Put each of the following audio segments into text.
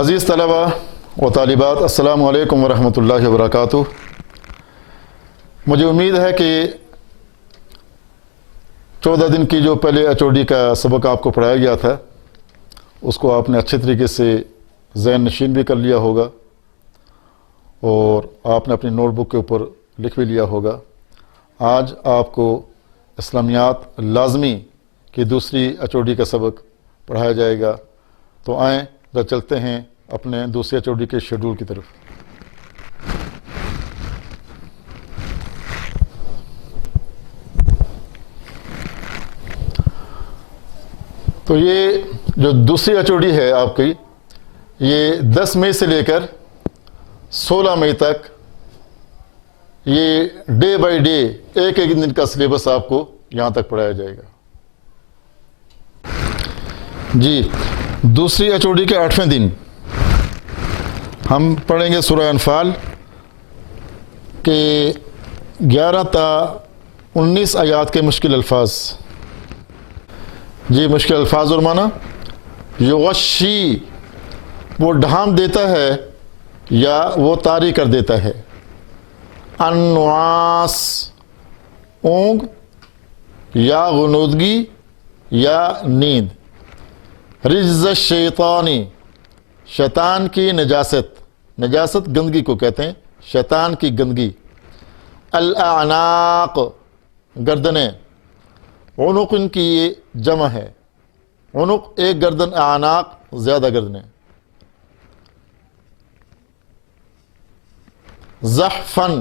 عزیز طلبہ و طالبات، السلام علیکم ورحمۃ اللہ وبرکاتہ۔ مجھے امید ہے کہ 14 دن کی جو پہلے HOD کا سبق آپ کو پڑھایا گیا تھا اس کو آپ نے اچھے طریقے سے ذہن نشین بھی کر لیا ہوگا اور آپ نے اپنی نوٹ بک کے اوپر لکھ بھی لیا ہوگا۔ آج آپ کو اسلامیات لازمی کی دوسری HOD کا سبق پڑھایا جائے گا، تو آئیں ذرا چلتے ہیں اپنے دوسرے HOD کے شیڈول کی طرف۔ تو یہ جو دوسری HOD ہے آپ کی، یہ 10 مئی سے لے کر 16 مئی تک یہ ڈے بائی ڈے ایک ایک دن کا سلیبس آپ کو یہاں تک پڑھایا جائے گا۔ جی، دوسری HOD کے 8ویں دن ہم پڑھیں گے سورہ انفال کے 11 تا 19 آیات کے مشکل الفاظ۔ جی، مشکل الفاظ اور معنی، یغشی وہ ڈھانپ دیتا ہے یا وہ طاری کر دیتا ہے، النعاس اونگ یا غنودگی یا نیند، رجز الشیطانی شیطان کی نجاست، نجاست گندگی کو کہتے ہیں، شیطان کی گندگی، الاعناق گردنیں، عنق ان کی یہ جمع ہے، عنق ایک گردن، اعناق زیادہ گردنیں، زحفن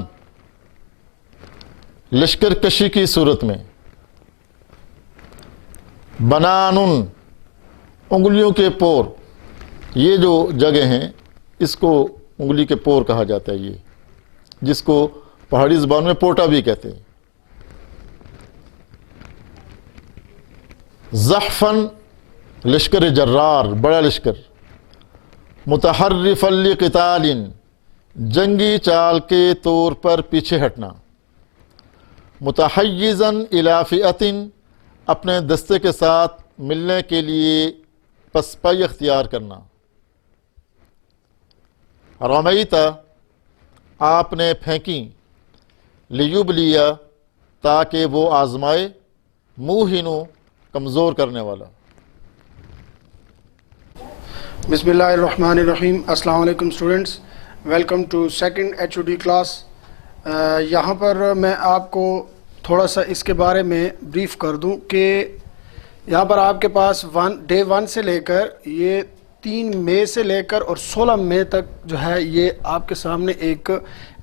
لشکر کشی کی صورت میں، بنانن انگلیوں کے پور، یہ جو جگہ ہیں اس کو انگلی کے پور کہا جاتا ہے، یہ جس کو پہاڑی زبان میں پوٹا بھی کہتے ہیں۔ زحفن لشکر جرار، بڑا لشکر، متحرفا لقتال جنگی چال کے طور پر پیچھے ہٹنا، متحیزا الی فئۃ اپنے دستے کے ساتھ ملنے کے لیے پسپائی اختیار کرنا، رمیتا آپ نے پھینکی، لیبلیا تاکہ وہ آزمائے، موہنو کمزور کرنے والا۔ بسم اللہ الرحمن الرحیم۔ السلام علیکم students, welcome to second HOD class. یہاں پر میں آپ کو تھوڑا سا اس کے بارے میں بریف کر دوں کہ یہاں پر آپ کے پاس ڈے 1 سے لے کر یہ 3 مئی سے لے کر اور 16 مئی تک جو ہے یہ آپ کے سامنے ایک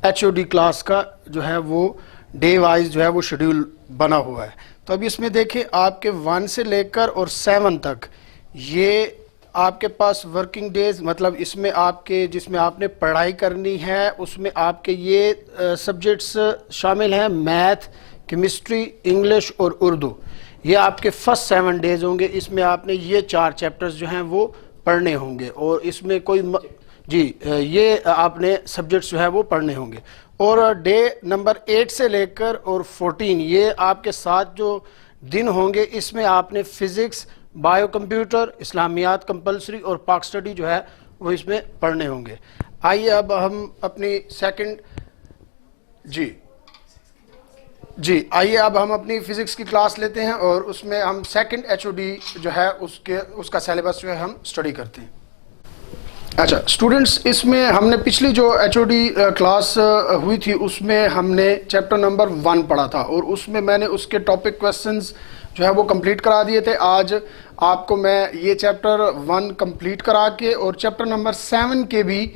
HOD کلاس کا جو ہے وہ ڈے وائز جو ہے وہ شیڈیول بنا ہوا ہے۔ تو اب اس میں دیکھیں آپ کے 1 سے لے کر اور 7 تک یہ آپ کے پاس ورکنگ ڈیز، مطلب اس میں آپ کے جس میں آپ نے پڑھائی کرنی ہے اس میں آپ کے یہ سبجیکٹس شامل ہیں، میتھ، کیمسٹری، انگلش اور اردو۔ یہ آپ کے فرسٹ 7 ڈیز ہوں گے، اس میں آپ نے یہ 4 چیپٹرز جو ہیں وہ پڑھنے ہوں گے اور اس میں کوئی یہ آپ نے سبجیکٹس جو ہے وہ پڑھنے ہوں گے۔ اور ڈے نمبر 8 سے لے کر اور 14 یہ آپ کے ساتھ جو دن ہوں گے اس میں آپ نے فزکس، بایو کمپیوٹر، اسلامیات کمپلسری اور پاک سٹڈی جو ہے وہ اس میں پڑھنے ہوں گے۔ آئیے اب ہم اپنی آئیے اب ہم اپنی فزکس کی کلاس لیتے ہیں اور اس میں ہم سیکنڈ HOD جو ہے اس کا سیلیبس جو ہے ہم اسٹڈی کرتے ہیں۔ اچھا اسٹوڈنٹس، اس میں ہم نے پچھلی جو HOD کلاس ہوئی تھی اس میں ہم نے چیپٹر نمبر 1 پڑھا تھا اور اس میں نے اس کے ٹاپک کویسچنز جو ہے وہ کمپلیٹ کرا دیے تھے۔ آج آپ کو میں یہ چیپٹر 1 کمپلیٹ کرا کے اور چیپٹر نمبر 7 کے بھی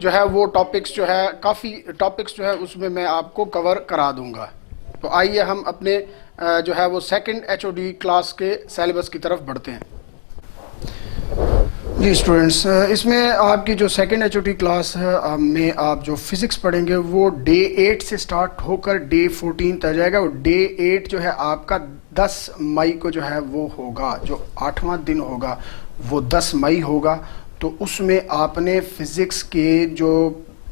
جو ہے وہ ٹاپکس جو ہے کافی ٹاپکس جو ہے اس میں آپ کو کور کرا دوں گا۔ تو آئیے ہم اپنے جو ہے وہ سیکنڈ HOD کلاس کے سیلیبس کی طرف بڑھتے ہیں۔ جی اسٹوڈنٹس، اس میں آپ کی جو سیکنڈ HOD کلاس میں آپ جو فزکس پڑھیں گے وہ ڈے 8 سے سٹارٹ ہو کر ڈے 14 تک جائے گا۔ اور ڈے 8 جو ہے آپ کا 10 مئی کو جو ہے وہ ہوگا، جو 8واں دن ہوگا وہ 10 مئی ہوگا۔ تو اس میں آپ نے فزکس کے جو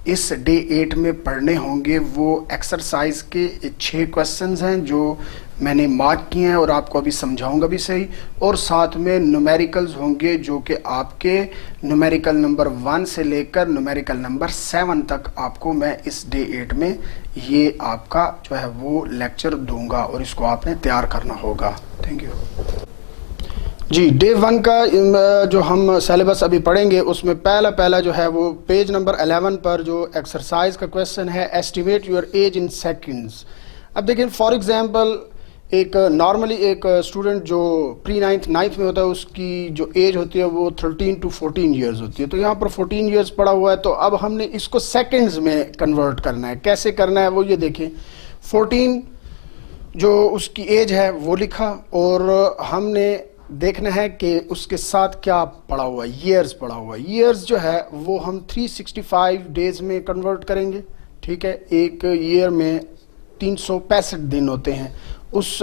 اس ڈے 8 میں پڑھنے ہوں گے وہ ایکسرسائز کے 6 کویسچنز ہیں جو میں نے مارک کیے ہیں اور آپ کو ابھی سمجھاؤں گا بھی صحیح، اور ساتھ میں نومیریکلز ہوں گے جو کہ آپ کے نومیریکل نمبر 1 سے لے کر نومیریکل نمبر 7 تک آپ کو میں اس ڈے 8 میں یہ آپ کا جو ہے وہ لیکچر دوں گا، اور اس کو آپ نے تیار کرنا ہوگا. Thank you. جی ڈے 1 کا جو ہم سیلیبس ابھی پڑھیں گے اس میں پہلا جو ہے وہ پیج نمبر 11 پر جو ایکسرسائز کا کویسچن ہے، estimate your age in seconds. اب دیکھیں فار ایگزامپل ایک نارملی ایک اسٹوڈنٹ جو پری نائنتھ میں ہوتا ہے اس کی جو ایج ہوتی ہے وہ 13 to 14 ایئرز ہوتی ہے. تو یہاں پر 14 ایئرز پڑا ہوا ہے، تو اب ہم نے اس کو سیکنڈز میں کنورٹ کرنا ہے. کیسے کرنا ہے وہ یہ دیکھیں. 14 جو اس کی ایج ہے وہ لکھا، اور ہم نے دیکھنا ہے کہ اس کے ساتھ کیا پڑا ہوا ہے، ایئرز پڑا ہوا ہے. ایئرز جو ہے وہ ہم 365 ڈیز میں کنورٹ کریں گے. ٹھیک ہے، ایک ایئر میں 365 دن ہوتے ہیں. اس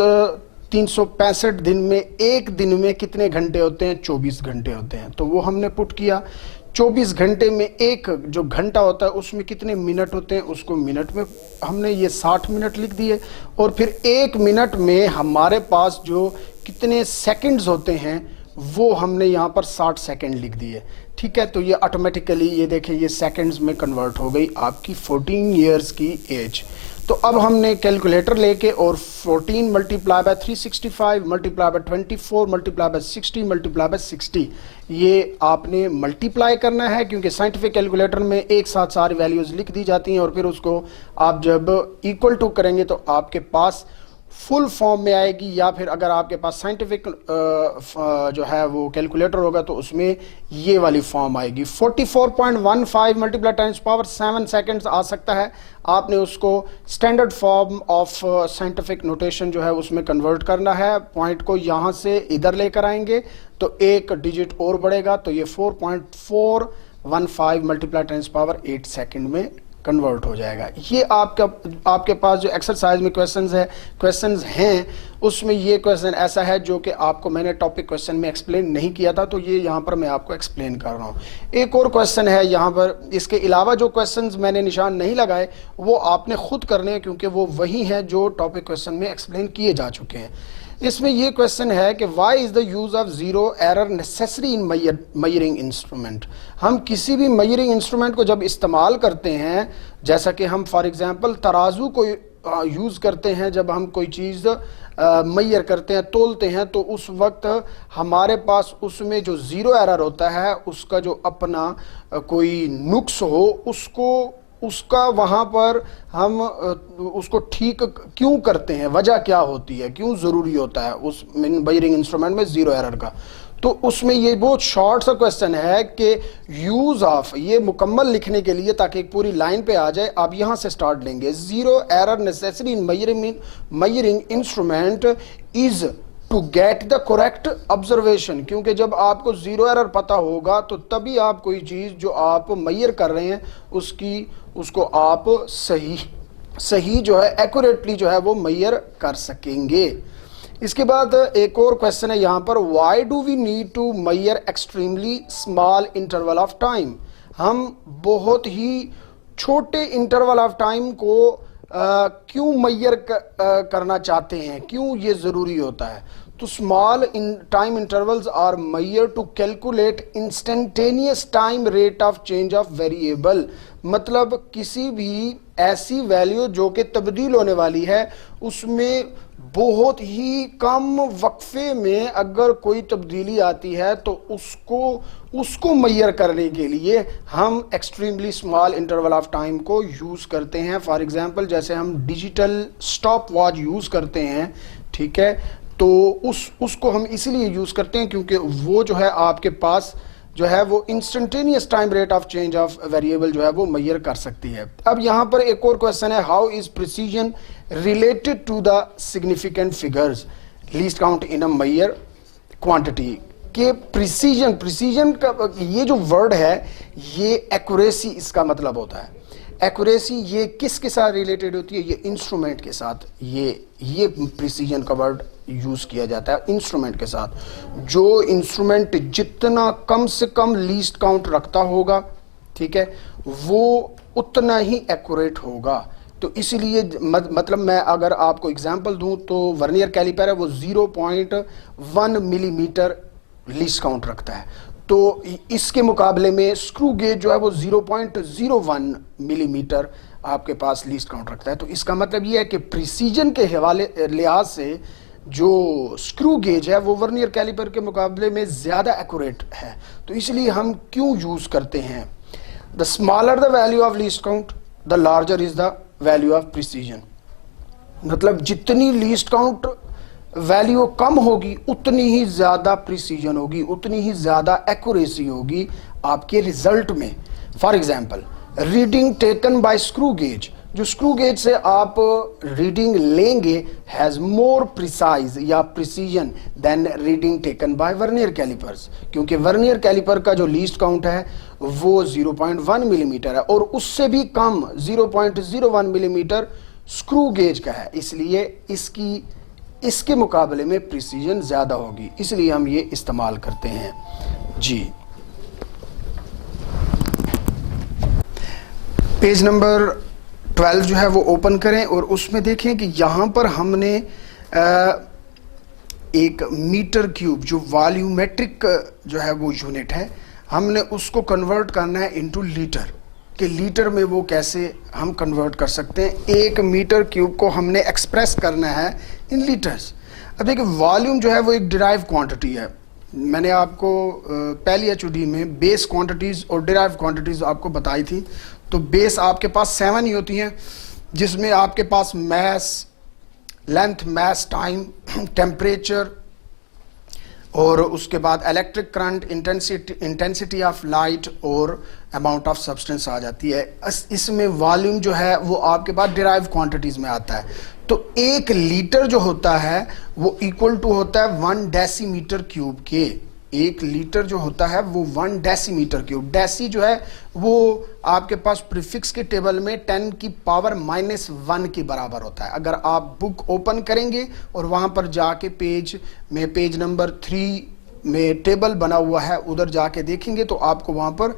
365 دن میں ایک دن میں کتنے گھنٹے ہوتے ہیں؟ 24 گھنٹے ہوتے ہیں. تو وہ ہم نے پٹ کیا. 24 گھنٹے میں ایک جو گھنٹہ ہوتا ہے اس میں کتنے منٹ ہوتے ہیں؟ اس کو منٹ میں ہم نے یہ 60 منٹ لکھ دیے. اور پھر ایک منٹ میں ہمارے پاس جو کتنے سیکنڈز ہوتے ہیں وہ ہم نے یہاں پر 60 سیکنڈ لکھ دیے. ٹھیک ہے، تو یہ آٹومیٹیکلی یہ دیکھیں یہ سیکنڈز میں کنورٹ ہو گئی آپ کی 14 ایئرز کی ایج. تو اب ہم نے کیلکولیٹر لے کے اور 14 multiply by 365 multiply by 24 multiply by 60 multiply by 60 یہ آپ نے ملٹیپلائی کرنا ہے، کیونکہ سائنٹیفک کیلکولیٹر میں ایک ساتھ ساری ویلیوز لکھ دی جاتی ہیں، اور پھر اس کو آپ جب ایکول ٹو کریں گے تو آپ کے پاس فل فارم میں آئے گی، یا پھر اگر آپ کے پاس سائنٹیفک جو ہے وہ کیلکولیٹر ہوگا تو اس میں یہ والی فارم آئے گی. 44.15 ملٹیپلائی ٹائمز پاور 7 سیکنڈز آ سکتا ہے. آپ نے اس کو standard form of scientific notation جو ہے اس میں کنورٹ کرنا ہے. پوائنٹ کو یہاں سے ادھر لے کر آئیں گے تو ایک ڈیجٹ اور بڑھے گا، تو یہ 4.415 ملٹیپلائی ٹائمز پاور 8 سیکنڈ میں کنورٹ ہو جائے گا. یہ آپ کے پاس جو ایکسرسائز میں کویسچنز ہیں اس میں یہ کویسچن ایسا ہے جو کہ آپ کو میں نے ٹاپک کویسچن میں ایکسپلین نہیں کیا تھا، تو یہ یہاں پر میں آپ کو ایکسپلین کر رہا ہوں. ایک اور کویسچن ہے یہاں پر، اس کے علاوہ جو کویسچنز میں نے نشان نہیں لگائے وہ آپ نے خود کرنے ہیں، کیونکہ وہ وہی ہیں جو ٹاپک کویسچن میں ایکسپلین کیے جا چکے ہیں. اس میں یہ کویسچن ہے کہ why is the use of zero error necessary in measuring instrument. ہم کسی بھی میئرنگ انسٹرومنٹ کو جب استعمال کرتے ہیں، جیسا کہ ہم فار ایگزامپل ترازو کو یوز کرتے ہیں جب ہم کوئی چیز میئر کرتے ہیں، تولتے ہیں، تو اس وقت ہمارے پاس اس میں جو زیرو ایرر ہوتا ہے اس کا جو اپنا کوئی نقص ہو اس کا وہاں پر ہم اس کو ٹھیک کیوں کرتے ہیں، وجہ کیا ہوتی ہے، کیوں ضروری ہوتا ہے اس میئرنگ انسٹرومنٹ میں زیرو ایرر کا. تو اس میں یہ بہت شارٹ سا کویسچن ہے کہ یوز آف یہ مکمل لکھنے کے لیے تاکہ ایک پوری لائن پہ آ جائے، آپ یہاں سے سٹارٹ لیں گے. Zero error necessary in measuring instrument is to get the correct observation. کیونکہ جب آپ کو زیرو ایرر پتہ ہوگا تو تبھی آپ کوئی چیز جو آپ میئر کر رہے ہیں اس کو آپ صحیح جو ہے ایکوریٹلی جو ہے وہ میئر کر سکیں گے. اس کے بعد ایک اور کویسچن ہے یہاں پر، why do we need to measure extremely small interval of time. ہم بہت ہی چھوٹے انٹرول آف ٹائم کو کیوں میئر کرنا چاہتے ہیں، کیوں یہ ضروری ہوتا ہے؟ تو small time intervals are measure to calculate instantaneous time rate of change of variable. مطلب کسی بھی ایسی ویلیو جو کہ تبدیل ہونے والی ہے اس میں بہت ہی کم وقفے میں اگر کوئی تبدیلی آتی ہے تو اس کو میئر کرنے کے لیے ہم extremely small interval of time کو یوز کرتے ہیں. فار ایگزامپل جیسے ہم ڈیجیٹل سٹاپ واچ یوز کرتے ہیں، ٹھیک ہے، تو اس کو ہم اسی لیے یوز کرتے ہیں کیونکہ وہ جو ہے آپ کے پاس جو ہے وہ instantaneous time rate of change of variable جو ہے وہ میئر کر سکتی ہے. اب یہاں پر ایک اور کویسچن ہے، how is precision related to the significant figures least count in a measure quantity. کہ پریسیجن کا یہ جو ورڈ ہے یہ ایکوریسی اس کا مطلب ہوتا ہے. ایکوریسی یہ کس کے ساتھ ریلیٹڈ ہوتی ہے؟ یہ انسٹرومنٹ کے ساتھ. یہ پریسیجن کا ورڈ یوز کیا جاتا ہے انسٹرومنٹ کے ساتھ. جو انسٹرومنٹ جتنا کم سے کم لیسٹ کاؤنٹ رکھتا ہوگا، ٹھیک ہے، وہ اتنا ہی ایکوریٹ ہوگا. تو اسی لیے مطلب میں اگر آپ کو اگزامپل دوں تو ورنیئر کیلیپر ہے وہ 0.1 ملی میٹر لیسٹ کاؤنٹ رکھتا ہے، تو اس کے مقابلے میں اسکرو گیج جو ہے وہ 0.01 ملی میٹر آپ کے پاس لیسٹ کاؤنٹ رکھتا ہے۔ تو اس کا مطلب یہ ہے کہ پریسیجن کے لحاظ سے جو اسکرو گیج ہے وہ ورنیئر کیلیپر کے مقابلے میں زیادہ ایکوریٹ ہے، تو اس لیے ہم کیوں یوز کرتے ہیں؟ The smaller the value of least count the larger is the value of precision, مطلب جتنی لیسٹ کاؤنٹ ویلیو کم ہوگی اتنی ہی زیادہ پریسیجن ہوگی، اتنی ہی زیادہ ایکوریسی ہوگی آپ کے ریزلٹ میں۔ For example reading taken by screw gauge, جو اسکرو گیج سے آپ ریڈنگ لیں گے ہیز مور پریسائز یا precision than reading taken by vernier calipers, کیونکہ ورنیئر کیلیپر کا جو لیسٹ کاؤنٹ ہے وہ 0.1 ملی میٹر ہے اور اس سے بھی کم 0.01 ملی میٹر اسکرو گیج کا ہے، اس لیے اس کے مقابلے میں پریسیجن زیادہ ہوگی، اس لیے ہم یہ استعمال کرتے ہیں۔ جی پیج نمبر 12 جو ہے وہ اوپن کریں اور اس میں دیکھیں کہ یہاں پر ہم نے ایک میٹر کیوب جو والیومیٹرک جو ہے وہ یونٹ ہے، ہم نے اس کو کنورٹ کرنا ہے انٹو لیٹر، کہ لیٹر میں وہ کیسے ہم کنورٹ کر سکتے ہیں۔ ایک میٹر کیوب کو ہم نے ایکسپریس کرنا ہے ان لیٹرز۔ اب دیکھیں والیوم جو ہے وہ ایک ڈرائیو کوانٹٹی ہے، میں نے آپ کو پہلی ایچ او ڈی میں بیس کوانٹٹیز اور ڈرائیو کوانٹٹیز آپ کو بتائی تھی، تو بیس آپ کے پاس 7 ہی ہوتی ہیں، جس میں آپ کے پاس mass, length, mass, time, temperature اور اس کے بعد electric current, intensity of light اور اماؤنٹ آف سبسٹنس آ جاتی ہے۔ اس میں والیوم جو ہے وہ آپ کے پاس ڈرائیو کوانٹٹیز میں آتا ہے، تو ایک لیٹر جو ہوتا ہے وہ ایکول ٹو ہوتا ہے 1 ڈیسی میٹر کیوب کے۔ ایک لیٹر جو ہوتا ہے وہ 1 ڈیسی میٹر کیوب، ڈیسی جو ہے وہ آپ کے پاس پریفکس کے ٹیبل میں 10 کی پاور -1 کے برابر ہوتا ہے۔ اگر آپ بک اوپن کریں گے اور وہاں پر جا کے پیج نمبر 3 میں ٹیبل بنا ہوا ہے ادھر جا کے دیکھیں گے تو آپ کو وہاں پر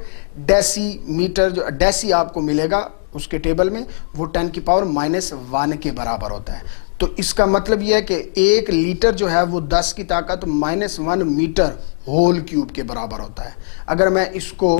ڈیسی میٹر جو ڈیسی آپ کو ملے گا اس کے ٹیبل میں، وہ 10 کی پاور -1 کے برابر ہوتا ہے۔ تو اس کا مطلب یہ ہے کہ ایک لیٹر جو ہے وہ 10 کی طاقت -1 میٹر ہول کیوب کے برابر ہوتا ہے۔ اگر میں اس کو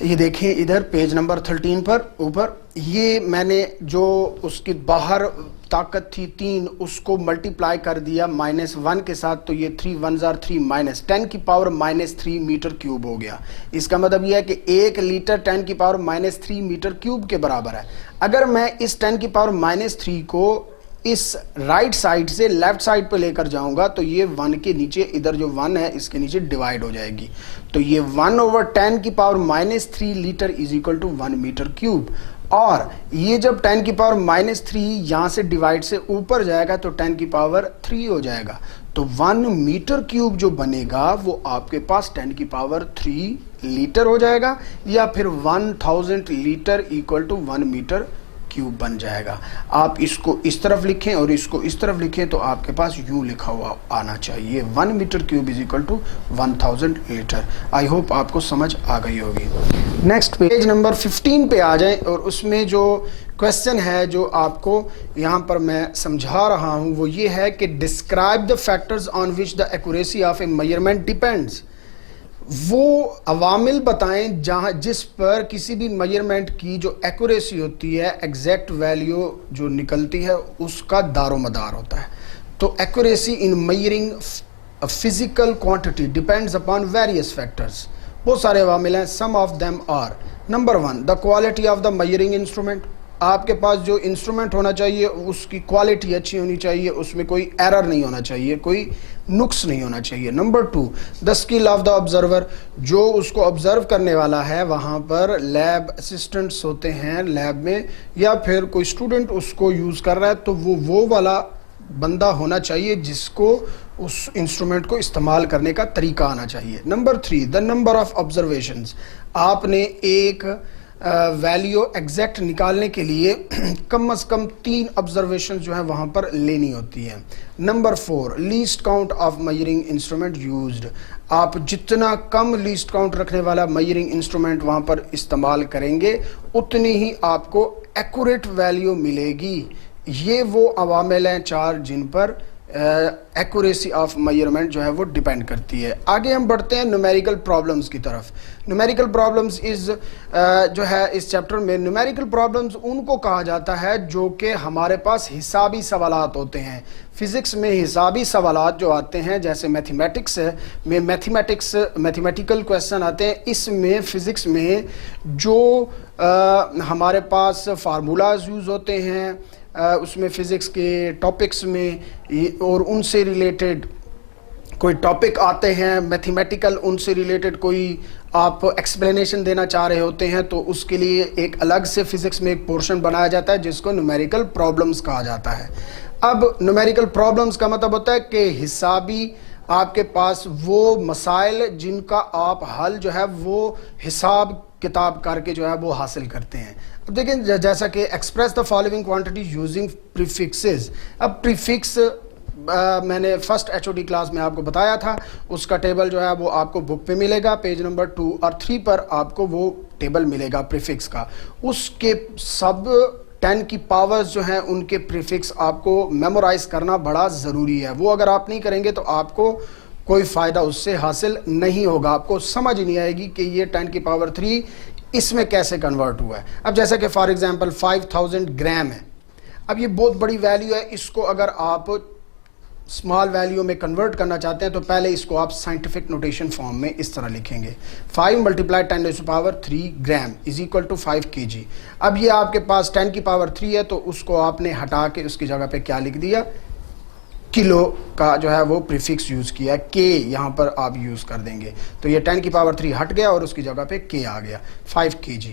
یہ دیکھیں ادھر پیج نمبر 13 پر اوپر، یہ میں نے جو اس کی باہر طاقت تھی 3 اس کو ملٹیپلائی کر دیا -1 کے ساتھ، تو یہ 3 1s are 3 -10 کی پاور -3 میٹر کیوب ہو گیا۔ اس کا مطلب یہ ہے کہ ایک لیٹر 10 کی پاور -3 میٹر کیوب کے برابر ہے۔ اگر میں اس 10 کی پاور -3 کو اس رائٹ سائڈ سے لیفٹ سائڈ پہ لے کر جاؤں گا تو یہ 1 کے نیچے ادھر جو 1 ہے اس کے نیچے ڈیوائیڈ ہو جائے گی، تو یہ 1/10 کی power -3 litre is equal to 1 metre cube. اور یہ جب 10 کی پاور -3 یہاں سے ڈیوائیڈ سے اوپر جائے گا تو 10 کی پاور 3 ہو جائے گا، تو 1 میٹر کیوب جو بنے گا وہ آپ کے پاس 10 کی پاور 3 لیٹر ہو جائے گا، یا پھر 1000 litre equal to 1 metre cube بن جائے گا۔ آپ اس کو اس طرف لکھیں اور اس کو اس طرف لکھیں تو آپ کے پاس یوں لکھا ہوا آنا چاہیے 1 metre cube is equal to 1000 litre. I hope آپ کو سمجھ آ گئی ہوگی۔ نیکسٹ پیج نمبر 15 پہ آ جائیں اور اس میں جو کویسچن ہے جو آپ کو یہاں پر میں سمجھا رہا ہوں وہ یہ ہے کہ describe the factors on which the accuracy of a measurement depends, وہ عوامل بتائیں جس پر کسی بھی میجرمنٹ کی جو ایکوریسی ہوتی ہے، ایگزیکٹ ویلیو جو نکلتی ہے اس کا دار و مدار ہوتا ہے۔ تو accuracy in measuring physical quantity depends upon various factors, بہت سارے عوامل ہیں۔ Some of them are: number 1 the quality of the measuring instrument, آپ کے پاس جو انسٹرومنٹ ہونا چاہیے اس کی کوالٹی اچھی ہونی چاہیے، اس میں کوئی ایرر نہیں ہونا چاہیے، کوئی نقص نہیں ہونا چاہیے۔ Number 2 the skill of the observer, جو اس کو آبزرو کرنے والا ہے، وہاں پر لیب اسسٹنٹس ہوتے ہیں لیب میں، یا پھر کوئی اسٹوڈنٹ اس کو یوز کر رہا ہے تو وہ والا بندہ ہونا چاہیے جس کو اس انسٹرومنٹ کو استعمال کرنے کا طریقہ آنا چاہیے۔ Number 3 the number of observations, آپ نے ایک ویلیو ایگزیکٹ نکالنے کے لیے کم از کم 3 آبزرویشن جو ہیں وہاں پر لینی ہوتی ہیں۔ Number 4 list count of measuring instrument used, آپ جتنا کم لیسٹ کاؤنٹ رکھنے والا میئرنگ انسٹرومنٹ وہاں پر استعمال کریں گے اتنی ہی آپ کو ایکوریٹ ویلیو ملے گی. یہ وہ عوامل ہیں 4 جن پر ایکوریسی آف میئرمنٹ جو ہے وہ ڈیپینڈ کرتی ہے. آگے ہم بڑھتے ہیں نومیریکل پرابلمز کی طرف. نومیریکل پرابلمز جو ہے اس چیپٹر میں نومیریکل پرابلمز ان کو کہا جاتا ہے جو کہ ہمارے پاس حسابی سوالات ہوتے ہیں. فزکس میں حسابی سوالات جو آتے ہیں جیسے میتھمیٹکس میں میتھمیٹیکل کویسچن آتے ہیں, اس میں فزکس میں جو ہمارے پاس فارمولاز یوز ہوتے ہیں اس میں فزکس کے ٹاپکس میں اور ان سے ریلیٹڈ کوئی ٹاپک آتے ہیں میتھمیٹیکل, ان سے ریلیٹڈ کوئی آپ ایکسپلینیشن دینا چاہ رہے ہوتے ہیں تو اس کے لیے ایک الگ سے فزکس میں ایک پورشن بنایا جاتا ہے جس کو نومیریکل پرابلمز کہا جاتا ہے. اب نومیریکل پرابلمز کا مطلب ہوتا ہے کہ حسابی آپ کے پاس وہ مسائل جن کا آپ حل جو ہے وہ حساب کتاب کر کے جو ہے وہ حاصل کرتے ہیں. اب دیکھیں جیسا کہ express the following quantity using prefixes. اب پریفکس میں نے first H O D class میں آپ کو بتایا تھا, اس کا ٹیبل جو ہے وہ آپ کو بک پہ ملے گا, پیج نمبر 2 اور 3 پر آپ کو وہ ٹیبل ملے گا پریفکس کا. اس کے سب 10 کی پاورز جو ہیں ان کے پریفکس آپ کو میمورائز کرنا بڑا ضروری ہے. وہ اگر آپ نہیں کریں گے تو آپ کو کوئی فائدہ اس سے حاصل نہیں ہوگا, آپ کو سمجھ نہیں آئے گی کہ یہ 10 کی پاور 3 اس میں کیسے کنورٹ ہوا ہے. اب جیسا کہ فار ایگزامپل 5000 گرام ہے, اب یہ بہت بڑی ویلیو ہے, اس کو اگر آپ اسمال ویلیو میں کنورٹ کرنا چاہتے ہیں تو پہلے اس کو آپ سائنٹیفک نوٹیشن فارم میں اس طرح لکھیں گے 5 multiply 10 to power 3 gram is equal to 5 kg. اب یہ آپ کے پاس 10 کی پاور 3 ہے تو اس کو آپ نے ہٹا کے اس کی جگہ پہ کیا لکھ دیا, کلو کا جو ہے وہ پریفکس یوز کیا, کے یہاں پر آپ یوز کر دیں گے تو یہ 10 کی پاور 3 ہٹ گیا اور اس کی جگہ پہ کے آ گیا 5 kg.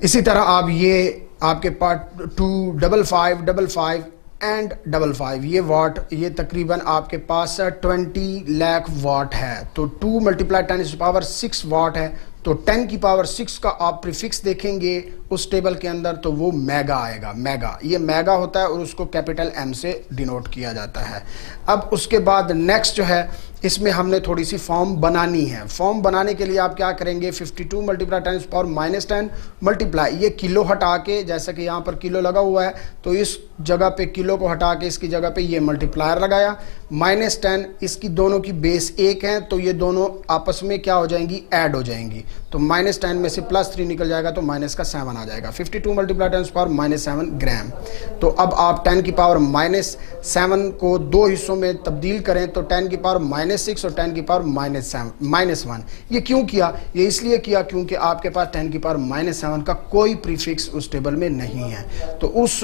اسی طرح آپ یہ آپ کے پاس 2 55 55 اینڈ 55 یہ واٹ, یہ تقریباً آپ کے پاس 20 لاکھ واٹ ہے تو 2 ملٹیپلائی 10 ٹو پاور 6 واٹ ہے تو 10 کی پاور 6 کا آپ پریفکس دیکھیں گے اس ٹیبل کے اندر تو وہ میگا آئے گا. میگا یہ میگا ہوتا ہے اور اس کو کیپٹل ایم سے ڈینوٹ کیا جاتا ہے. اب اس کے بعد نیکسٹ جو ہے اس میں ہم نے تھوڑی سی فارم بنانی ہے. فارم بنانے کے لیے آپ کیا کریں گے 52 ملٹیپلائی 10 پاور مائنس 10 ملٹیپلائی یہ کلو ہٹا کے, جیسا کہ یہاں پر کلو لگا ہوا ہے تو اس جگہ پہ کلو کو ہٹا کے اس کی جگہ پہ یہ ملٹیپلائر لگایا مائنس 10, اس کی دونوں کی بیس 1 ہے تو یہ دونوں آپس میں کیا ہو جائیں گی, ایڈ ہو جائیں گی تو مائنس 10 میں سے پلس 3 نکل جائے گا تو مائنس کا 7 آ جائے گا. 52 ملٹیپلائی 10 پاور مائنس 7 گرام. تو اب آپ 10 کی پاور مائنس 7 کو 2 حصوں میں تبدیل کریں تو 10 کی پاور مائنس 6 اور 10 کی پاور مائنس 1. یہ کیوں کیا, یہ اس لیے کیا کیونکہ آپ کے پاس 10 کی پاور مائنس 7 کا کوئی پریفکس اس ٹیبل میں نہیں ہے تو اس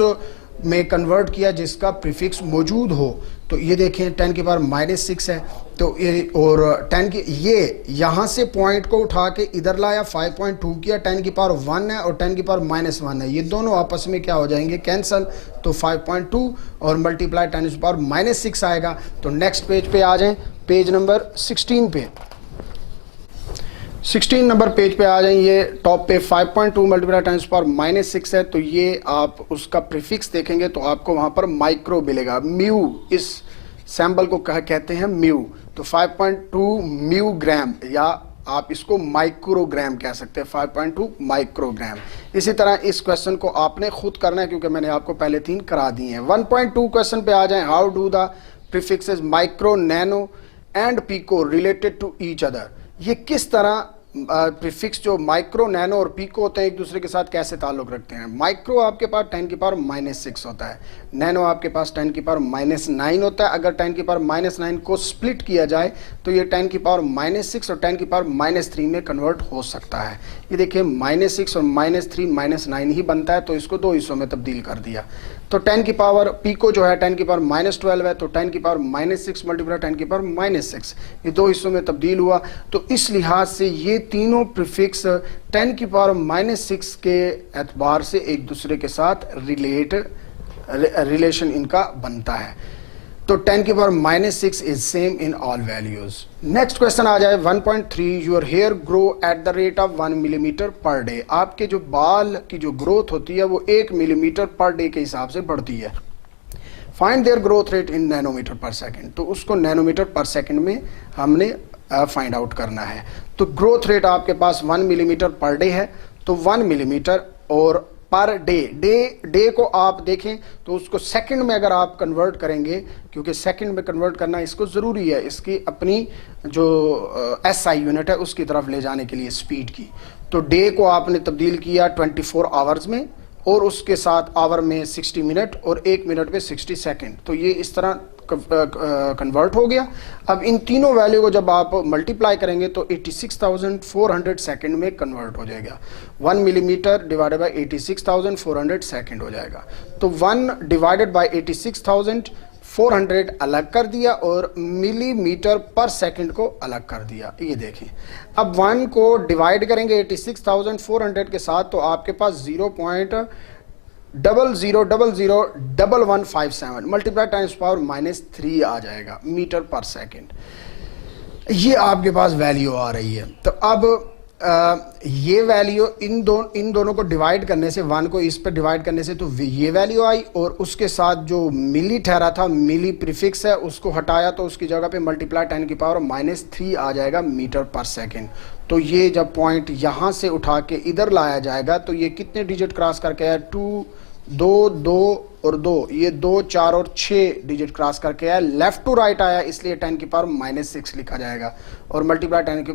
میں کنورٹ کیا جس کا پریفکس موجود ہو. تو یہ دیکھیں 10 کی پاور مائنس 6 ہے تو اور 10 کی یہ یہاں سے پوائنٹ کو اٹھا کے ادھر لایا 5.2 کیا, 10 کی پاور 1 ہے اور 10 کی پاور مائنس 1 ہے, یہ دونوں آپس میں کیا ہو جائیں گے, کینسل تو 5.2 اور ملٹیپلائی 10 کی پاور مائنس 6 آئے گا. تو نیکسٹ پیج پہ آ جائیں, پیج نمبر 16 پہ 16 نمبر پیج پہ آ جائیں. یہ ٹاپ پہ 5.2 ملٹیپلائی 10 کی پاور مائنس 6 ہے تو یہ آپ اس کا پریفکس دیکھیں گے تو آپ کو وہاں پر مائکرو ملے گا. میو اس سیمبل کو کہتے ہیں میو, تو 5.2 میو گرام یا آپ اس کو مائکرو گرام کہہ سکتے ہیں 5.2 مائکرو گرام. اسی طرح اس کویسچن کو آپ نے خود کرنا ہے کیونکہ میں نے آپ کو پہلے 3 کرا دی ہیں. 1.2 کویسچن پہ آ جائیں. How do the prefixes micro nano and pico related to each other. یہ کس طرح پریفکس جو مائکرو نینو اور پیکو ہوتے ہیں ایک دوسرے کے ساتھ کیسے تعلق رکھتے ہیں. مائکرو آپ کے پاس 10 کی پاور مائنس 6 ہوتا ہے, نینو آپ کے پاس 10 کی پاور مائنس 9 ہوتا ہے. اگر 10 کی پاور مائنس 9 کو سپلٹ کیا جائے تو یہ 10 کی پاور مائنس 6 اور 10 کی پاور مائنس 3 میں کنورٹ ہو سکتا ہے. یہ دیکھیں مائنس 6 اور مائنس 3 مائنس 9 ہی بنتا ہے تو اس کو 2 حصوں میں تبدیل کر دیا. تو 10 کی پاور پیکو جو ہے 10 کی پاور مائنس 12 ہے تو 10 کی پاور مائنس 6 ملٹیپلائی 10 کی پاور مائنس 6 یہ 2 حصوں میں تبدیل ہوا. تو اس لحاظ سے یہ تینوں پریفکس 10 کی پاور مائنس 6 کے اعتبار سے ایک دوسرے کے ساتھ ریلیشن ان کا بنتا ہے. تو 10 کی power minus 6 is same in all values. Next question آ جائے 1.3 your hair grow at the rate of 1 ملی میٹر پر ڈے. آپ کے جو بال کی جو گروتھ ہوتی ہے وہ 1 ملی میٹر پر ڈے کے حساب سے بڑھتی ہے. Find their growth rate in nanometre per second. تو اس کو نینو میٹر پر سیکنڈ میں ہم نے فائنڈ آؤٹ کرنا ہے. تو گروتھ ریٹ آپ کے پاس 1 ملی میٹر پر ڈے ہے, تو 1 ملی میٹر اور پر ڈے کو آپ دیکھیں تو اس کو سیکنڈ میں اگر آپ کنورٹ کریں گے, کیونکہ سیکنڈ میں کنورٹ کرنا اس کو ضروری ہے اس کی اپنی جو ایس آئی یونٹ ہے اس کی طرف لے جانے کے لیے اسپیڈ کی. تو ڈے کو آپ نے تبدیل کیا 24 آورز میں, اور اس کے ساتھ آور میں 60 منٹ اور 1 منٹ میں 60 سیکنڈ. تو یہ اس طرح کنورٹ ہو گیا. اب ان تینوں ویلیو کو جب آپ ملٹیپلائی کریں گے تو 86,400 سیکنڈ میں کنورٹ ہو جائے گا. 1 ملی میٹر ڈیوائڈیڈ بائی 86,400 سیکنڈ ہو جائے گا. تو 1 ڈیوائڈیڈ بائی 86,400 الگ کر دیا اور ملی میٹر پر سیکنڈ کو الگ کر دیا. یہ دیکھیں, اب 1 کو ڈیوائڈ کریں گے 86,400 کے ساتھ تو آپ کے پاس 0.00001157 ملٹیپلائی ٹائمز پاور -3 آ جائے گا میٹر پر سیکنڈ. یہ آپ کے پاس ویلیو آ رہی ہے. تو اب یہ ویلیو ان دونوں کو ڈیوائڈ کرنے سے, 1 کو اس پہ ڈیوائڈ کرنے سے تو یہ ویلیو آئی, اور اس کے ساتھ جو ملی ٹھہرا تھا, ملی پریفکس ہے, اس کو ہٹایا تو اس کی جگہ پہ ملٹیپلائی 10 کی پاور -3 آ جائے گا میٹر پر سیکنڈ. تو یہ جب پوائنٹ یہاں سے اٹھا کے ادھر لایا جائے گا تو یہ کتنے ڈیجٹ کراس کر کے آیا, 2 اور 2, یہ 2 4 اور 6 ڈیجٹ کراس کر کے آیا. لیفٹ ٹو رائٹ آیا اس لیے 10 کی پاور -6 لکھا جائے گا, اور ملٹیپلائی 10 کی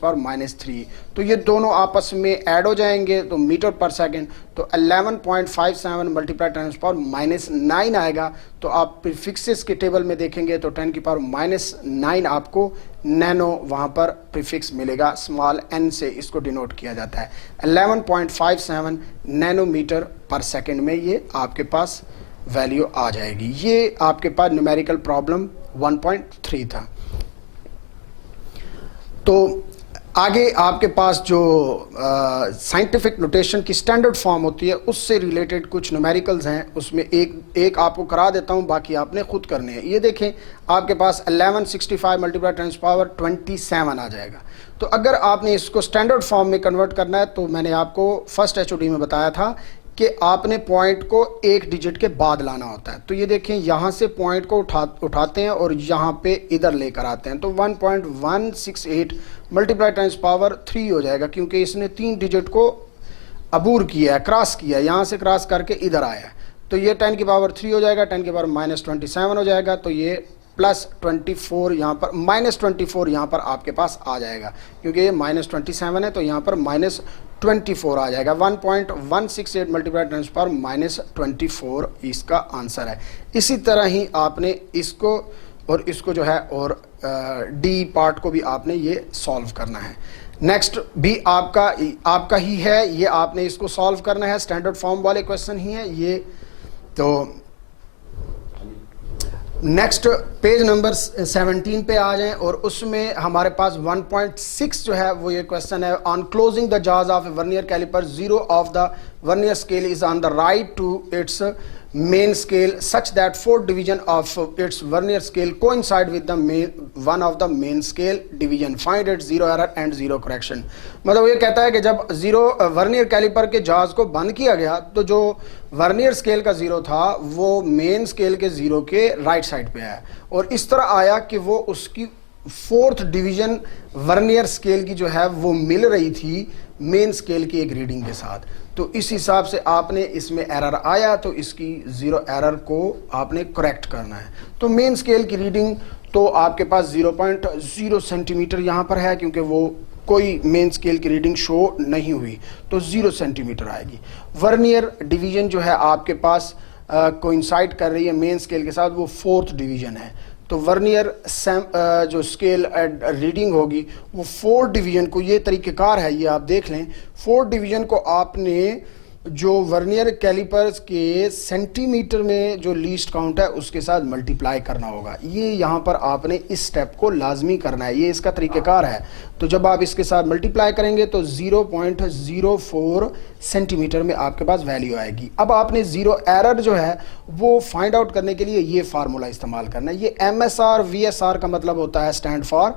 پاور -3. تو یہ دونوں آپس میں ایڈ ہو جائیں گے تو میٹر پر سیکنڈ, تو 11.57 ملٹیپلائی 10 کی پاور -9 آئے گا. تو آپ پریفکسز کے ٹیبل میں دیکھیں گے تو 10 کی پاور -9 آپ کو نینو وہاں پر پریفکس ملے گا, اسمال n سے اس کو ڈینوٹ کیا جاتا ہے. 11.57 نینو میٹر پر سیکنڈ میں یہ آپ کے پاس ویلیو آ جائے گی. یہ آپ کے پاس نیومیریکل پرابلم 1.3 تھا. تو آگے آپ کے پاس جو سائنٹیفک نوٹیشن کی سٹینڈرڈ فارم ہوتی ہے اس سے ریلیٹڈ کچھ نومیریکلز ہیں, اس میں ایک آپ کو کرا دیتا ہوں, باقی آپ نے خود کرنے ہیں. یہ دیکھیں آپ کے پاس 1165 ملٹیپلائی 10 پاور 27 آ جائے گا. تو اگر آپ نے اس کو سٹینڈرڈ فارم میں کنورٹ کرنا ہے تو میں نے آپ کو فرسٹ HOD میں بتایا تھا کہ آپ نے پوائنٹ کو ایک ڈیجٹ کے بعد لانا ہوتا ہے. تو یہ دیکھیں یہاں سے پوائنٹ کو اٹھاتے ہیں اور یہاں پہ ادھر لے کر آتے ہیں, تو 1.168 ملٹیپلائی 10 پاور 3 ہو جائے گا, کیونکہ اس نے 3 ڈیجٹ کو عبور کیا ہے, کراس کیا ہے, یہاں سے کراس کر کے ادھر آیا ہے. تو یہ 10 کی پاور 3 ہو جائے گا, 10 کی پاور -27 ہو جائے گا. تو یہ +24 یہاں پر -24 یہاں پر آپ کے پاس آ جائے گا, کیونکہ یہ -27 ہے تو یہاں پر -24 آ جائے گا. 1.168 ملٹیپلائی 10 پاور -24 اس کا آنسر ہے. اسی طرح ہی آپ نے اس کو اور اس کو جو ہے اور ڈی پارٹ کو بھی آپ نے یہ سالو کرنا ہے. نیکسٹ بھی آپ کا ہی ہے, یہ آپ نے اس کو سالو کرنا ہے, سٹینڈرڈ فارم والے کویسچن ہی ہیں یہ. تو نیکسٹ پیج نمبر 17 پہ آ جائیں, اور اس میں ہمارے پاس 1.6 جو ہے وہ یہ کویسچن ہے, on closing the jaws of a vernier caliper 0 of the vernier scale is on the right to its main scale such that 4th division of its vernier scale coincide with the one of the main scale division. Find its zero error and zero correction. مطلب یہ کہتا ہے کہ جب ورنیئر کیلیپر کے jazz کو بند کیا گیا تو جو ورنیئر اسکیل کا 0 تھا وہ مین اسکیل کے 0 کے رائٹ سائڈ پہ آیا, اور اس طرح آیا کہ وہ اس کی 4th ڈویژن ورنیئر اسکیل کی جو ہے وہ مل رہی تھی مین اسکیل کی ایک ریڈنگ کے ساتھ. تو اس حساب سے آپ نے اس میں ایرر آیا تو اس کی 0 ایرر کو آپ نے کریکٹ کرنا ہے. تو مین اسکیل کی ریڈنگ تو آپ کے پاس 0.0 سینٹی میٹر یہاں پر ہے, کیونکہ وہ کوئی مین اسکیل کی ریڈنگ شو نہیں ہوئی, تو 0 سینٹی میٹر آئے گی. ورنیئر ڈویژن جو ہے آپ کے پاس کوئنسائڈ کر رہی ہے مین اسکیل کے ساتھ, وہ 4th ڈویژن ہے. تو ورنیئر جو اسکیل ریڈنگ ہوگی وہ 4th ڈویژن کو, یہ طریقہ کار ہے یہ آپ دیکھ لیں, 4th ڈویژن کو آپ نے جو ورنیئر کیلیپرز کے سینٹی میٹر میں جو لیسٹ کاؤنٹ ہے اس کے ساتھ ملٹیپلائی کرنا ہوگا. یہ یہاں پر آپ نے اس سٹیپ کو لازمی کرنا ہے, یہ اس کا طریقہ کار ہے. تو جب آپ اس کے ساتھ ملٹیپلائی کریں گے تو 0.04 سینٹی میٹر میں آپ کے پاس ویلیو آئے گی. اب آپ نے 0 ایرر جو ہے وہ فائنڈ آؤٹ کرنے کے لیے یہ فارمولا استعمال کرنا ہے. یہ MSR VSR کا مطلب ہوتا ہے stand for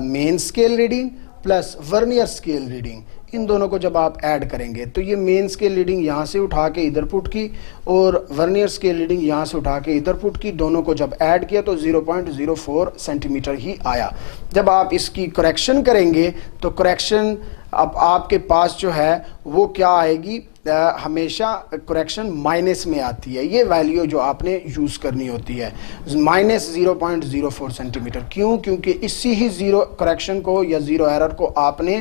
main scale reading plus vernier scale reading. ان دونوں کو جب آپ ایڈ کریں گے تو یہ مین اسکیل ریڈنگ یہاں سے اٹھا کے ادھر پٹ کی اور ورنیئر اسکیل ریڈنگ یہاں سے اٹھا کے ادھر پٹ کی, دونوں کو جب ایڈ کیا تو 0.04 سینٹی میٹر ہی آیا. جب آپ اس کی کریکشن کریں گے تو کریکشن اب آپ کے پاس جو ہے وہ کیا آئے گی, ہمیشہ کریکشن مائنس میں آتی ہے. یہ ویلیو جو آپ نے یوز کرنی ہوتی ہے مائنس 0.04 سینٹی میٹر. کیوں؟ کیونکہ اسی ہی زیرو کریکشن کو یا زیرو ایرر کو آپ نے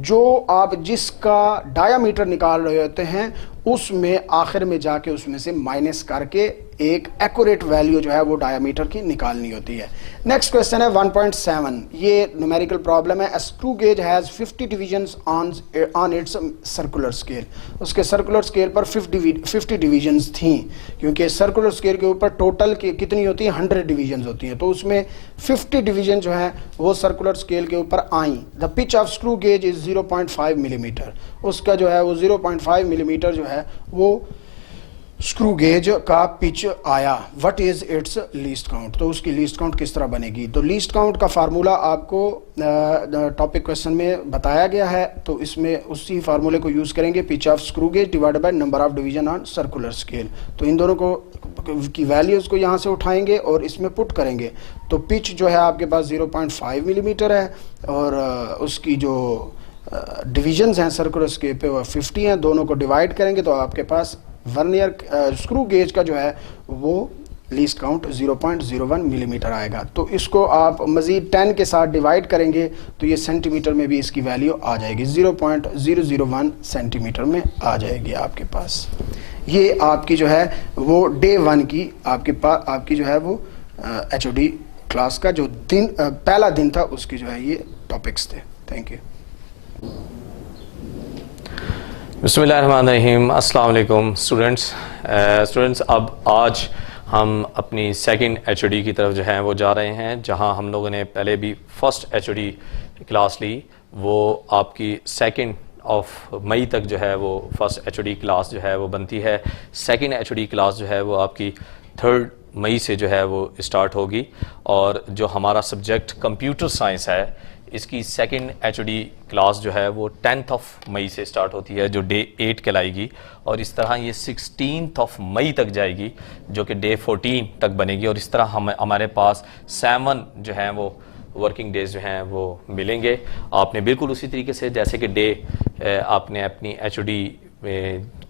جو آپ جس کا ڈایا میٹر نکال رہے ہوتے ہیں اس میں آخر میں جا کے اس میں سے مائنس کر کے ایک ایکوریٹ ویلیو جو ہے وہ ڈایا میٹر کی نکالنی ہوتی ہے. نیکسٹ کویسچن ہے 1.7. یہ نومیریکل پرابلم ہے. Screw gauge has 50 divisions on its circular scale. اس کے سرکولر اسکیل پر 50 ڈویژنز تھیں, کیونکہ سرکولر اسکیل کے اوپر ٹوٹل کتنی ہوتی ہیں 100 ڈویژنز ہوتی ہیں, تو اس میں 50 ڈویژن جو ہیں وہ سرکولر اسکیل کے اوپر آئیں. The pitch of screw gauge is 0.5 ملی میٹر. اس کا جو ہے وہ 0.5 ملی میٹر جو ہے وہ اسکرو گیج کا پچ آیا. What is its least count. تو اس کی لیسٹ کاؤنٹ کس طرح بنے گی؟ تو لیسٹ کاؤنٹ کا فارمولا آپ کو ٹاپک کویشچن میں بتایا گیا ہے, تو اس میں اسی فارمولے کو یوز کریں گے. Pitch of screw gauge divide by number of division on circular scale. تو ان دونوں کو کی ویلیوز کو یہاں سے اٹھائیں گے اور اس میں پٹ کریں گے. تو پچ جو ہے آپ کے پاس 0.5 ملی میٹر ہے اور اس کی جو ڈویژنز ہیں سرکولر اسکیل پہ وہ 50 ہیں. دونوں کو ڈیوائڈ کریں گے تو آپ کے پاس ورنیئر اسکرو گیج کا جو ہے وہ لیسٹ کاؤنٹ 0.01 ملی میٹر آئے گا. تو اس کو آپ مزید 10 کے ساتھ ڈیوائڈ کریں گے تو یہ سینٹی میٹر میں بھی اس کی ویلیو آ جائے گی, 0.001 سینٹی میٹر میں آ جائے گی آپ کے پاس. یہ آپ کی جو ہے وہ ڈے 1 کی آپ کے پاس آپ کی جو ہے وہ ایچ او ڈی کلاس کا جو دن پہلا دن تھا اس کی جو ہے یہ ٹاپکس تھے. Thank you. بسم اللہ الرحمن الرحیم. السلام علیکم اسٹوڈنٹس. اب آج ہم اپنی سیکنڈ ایچ او ڈی کی طرف جو ہے وہ جا رہے ہیں, جہاں ہم لوگوں نے پہلے بھی first H O D class لی. وہ آپ کی 2 مئی تک جو ہے وہ first H O D class جو ہے وہ بنتی ہے. Second H O D class جو ہے وہ آپ کی 3 مئی سے جو ہے وہ اسٹارٹ ہوگی. اور جو ہمارا سبجیکٹ کمپیوٹر سائنس ہے اس کی second H O D class جو ہے وہ 10 مئی سے اسٹارٹ ہوتی ہے, جو ڈے 8 کہلائے گی. اور اس طرح یہ 16 مئی تک جائے گی جو کہ ڈے 14 تک بنے گی. اور اس طرح ہمارے پاس 7 جو ہیں وہ ورکنگ ڈیز جو ہیں وہ ملیں گے. آپ نے بالکل اسی طریقے سے جیسے کہ ڈے آپ نے اپنی ایچ او ڈی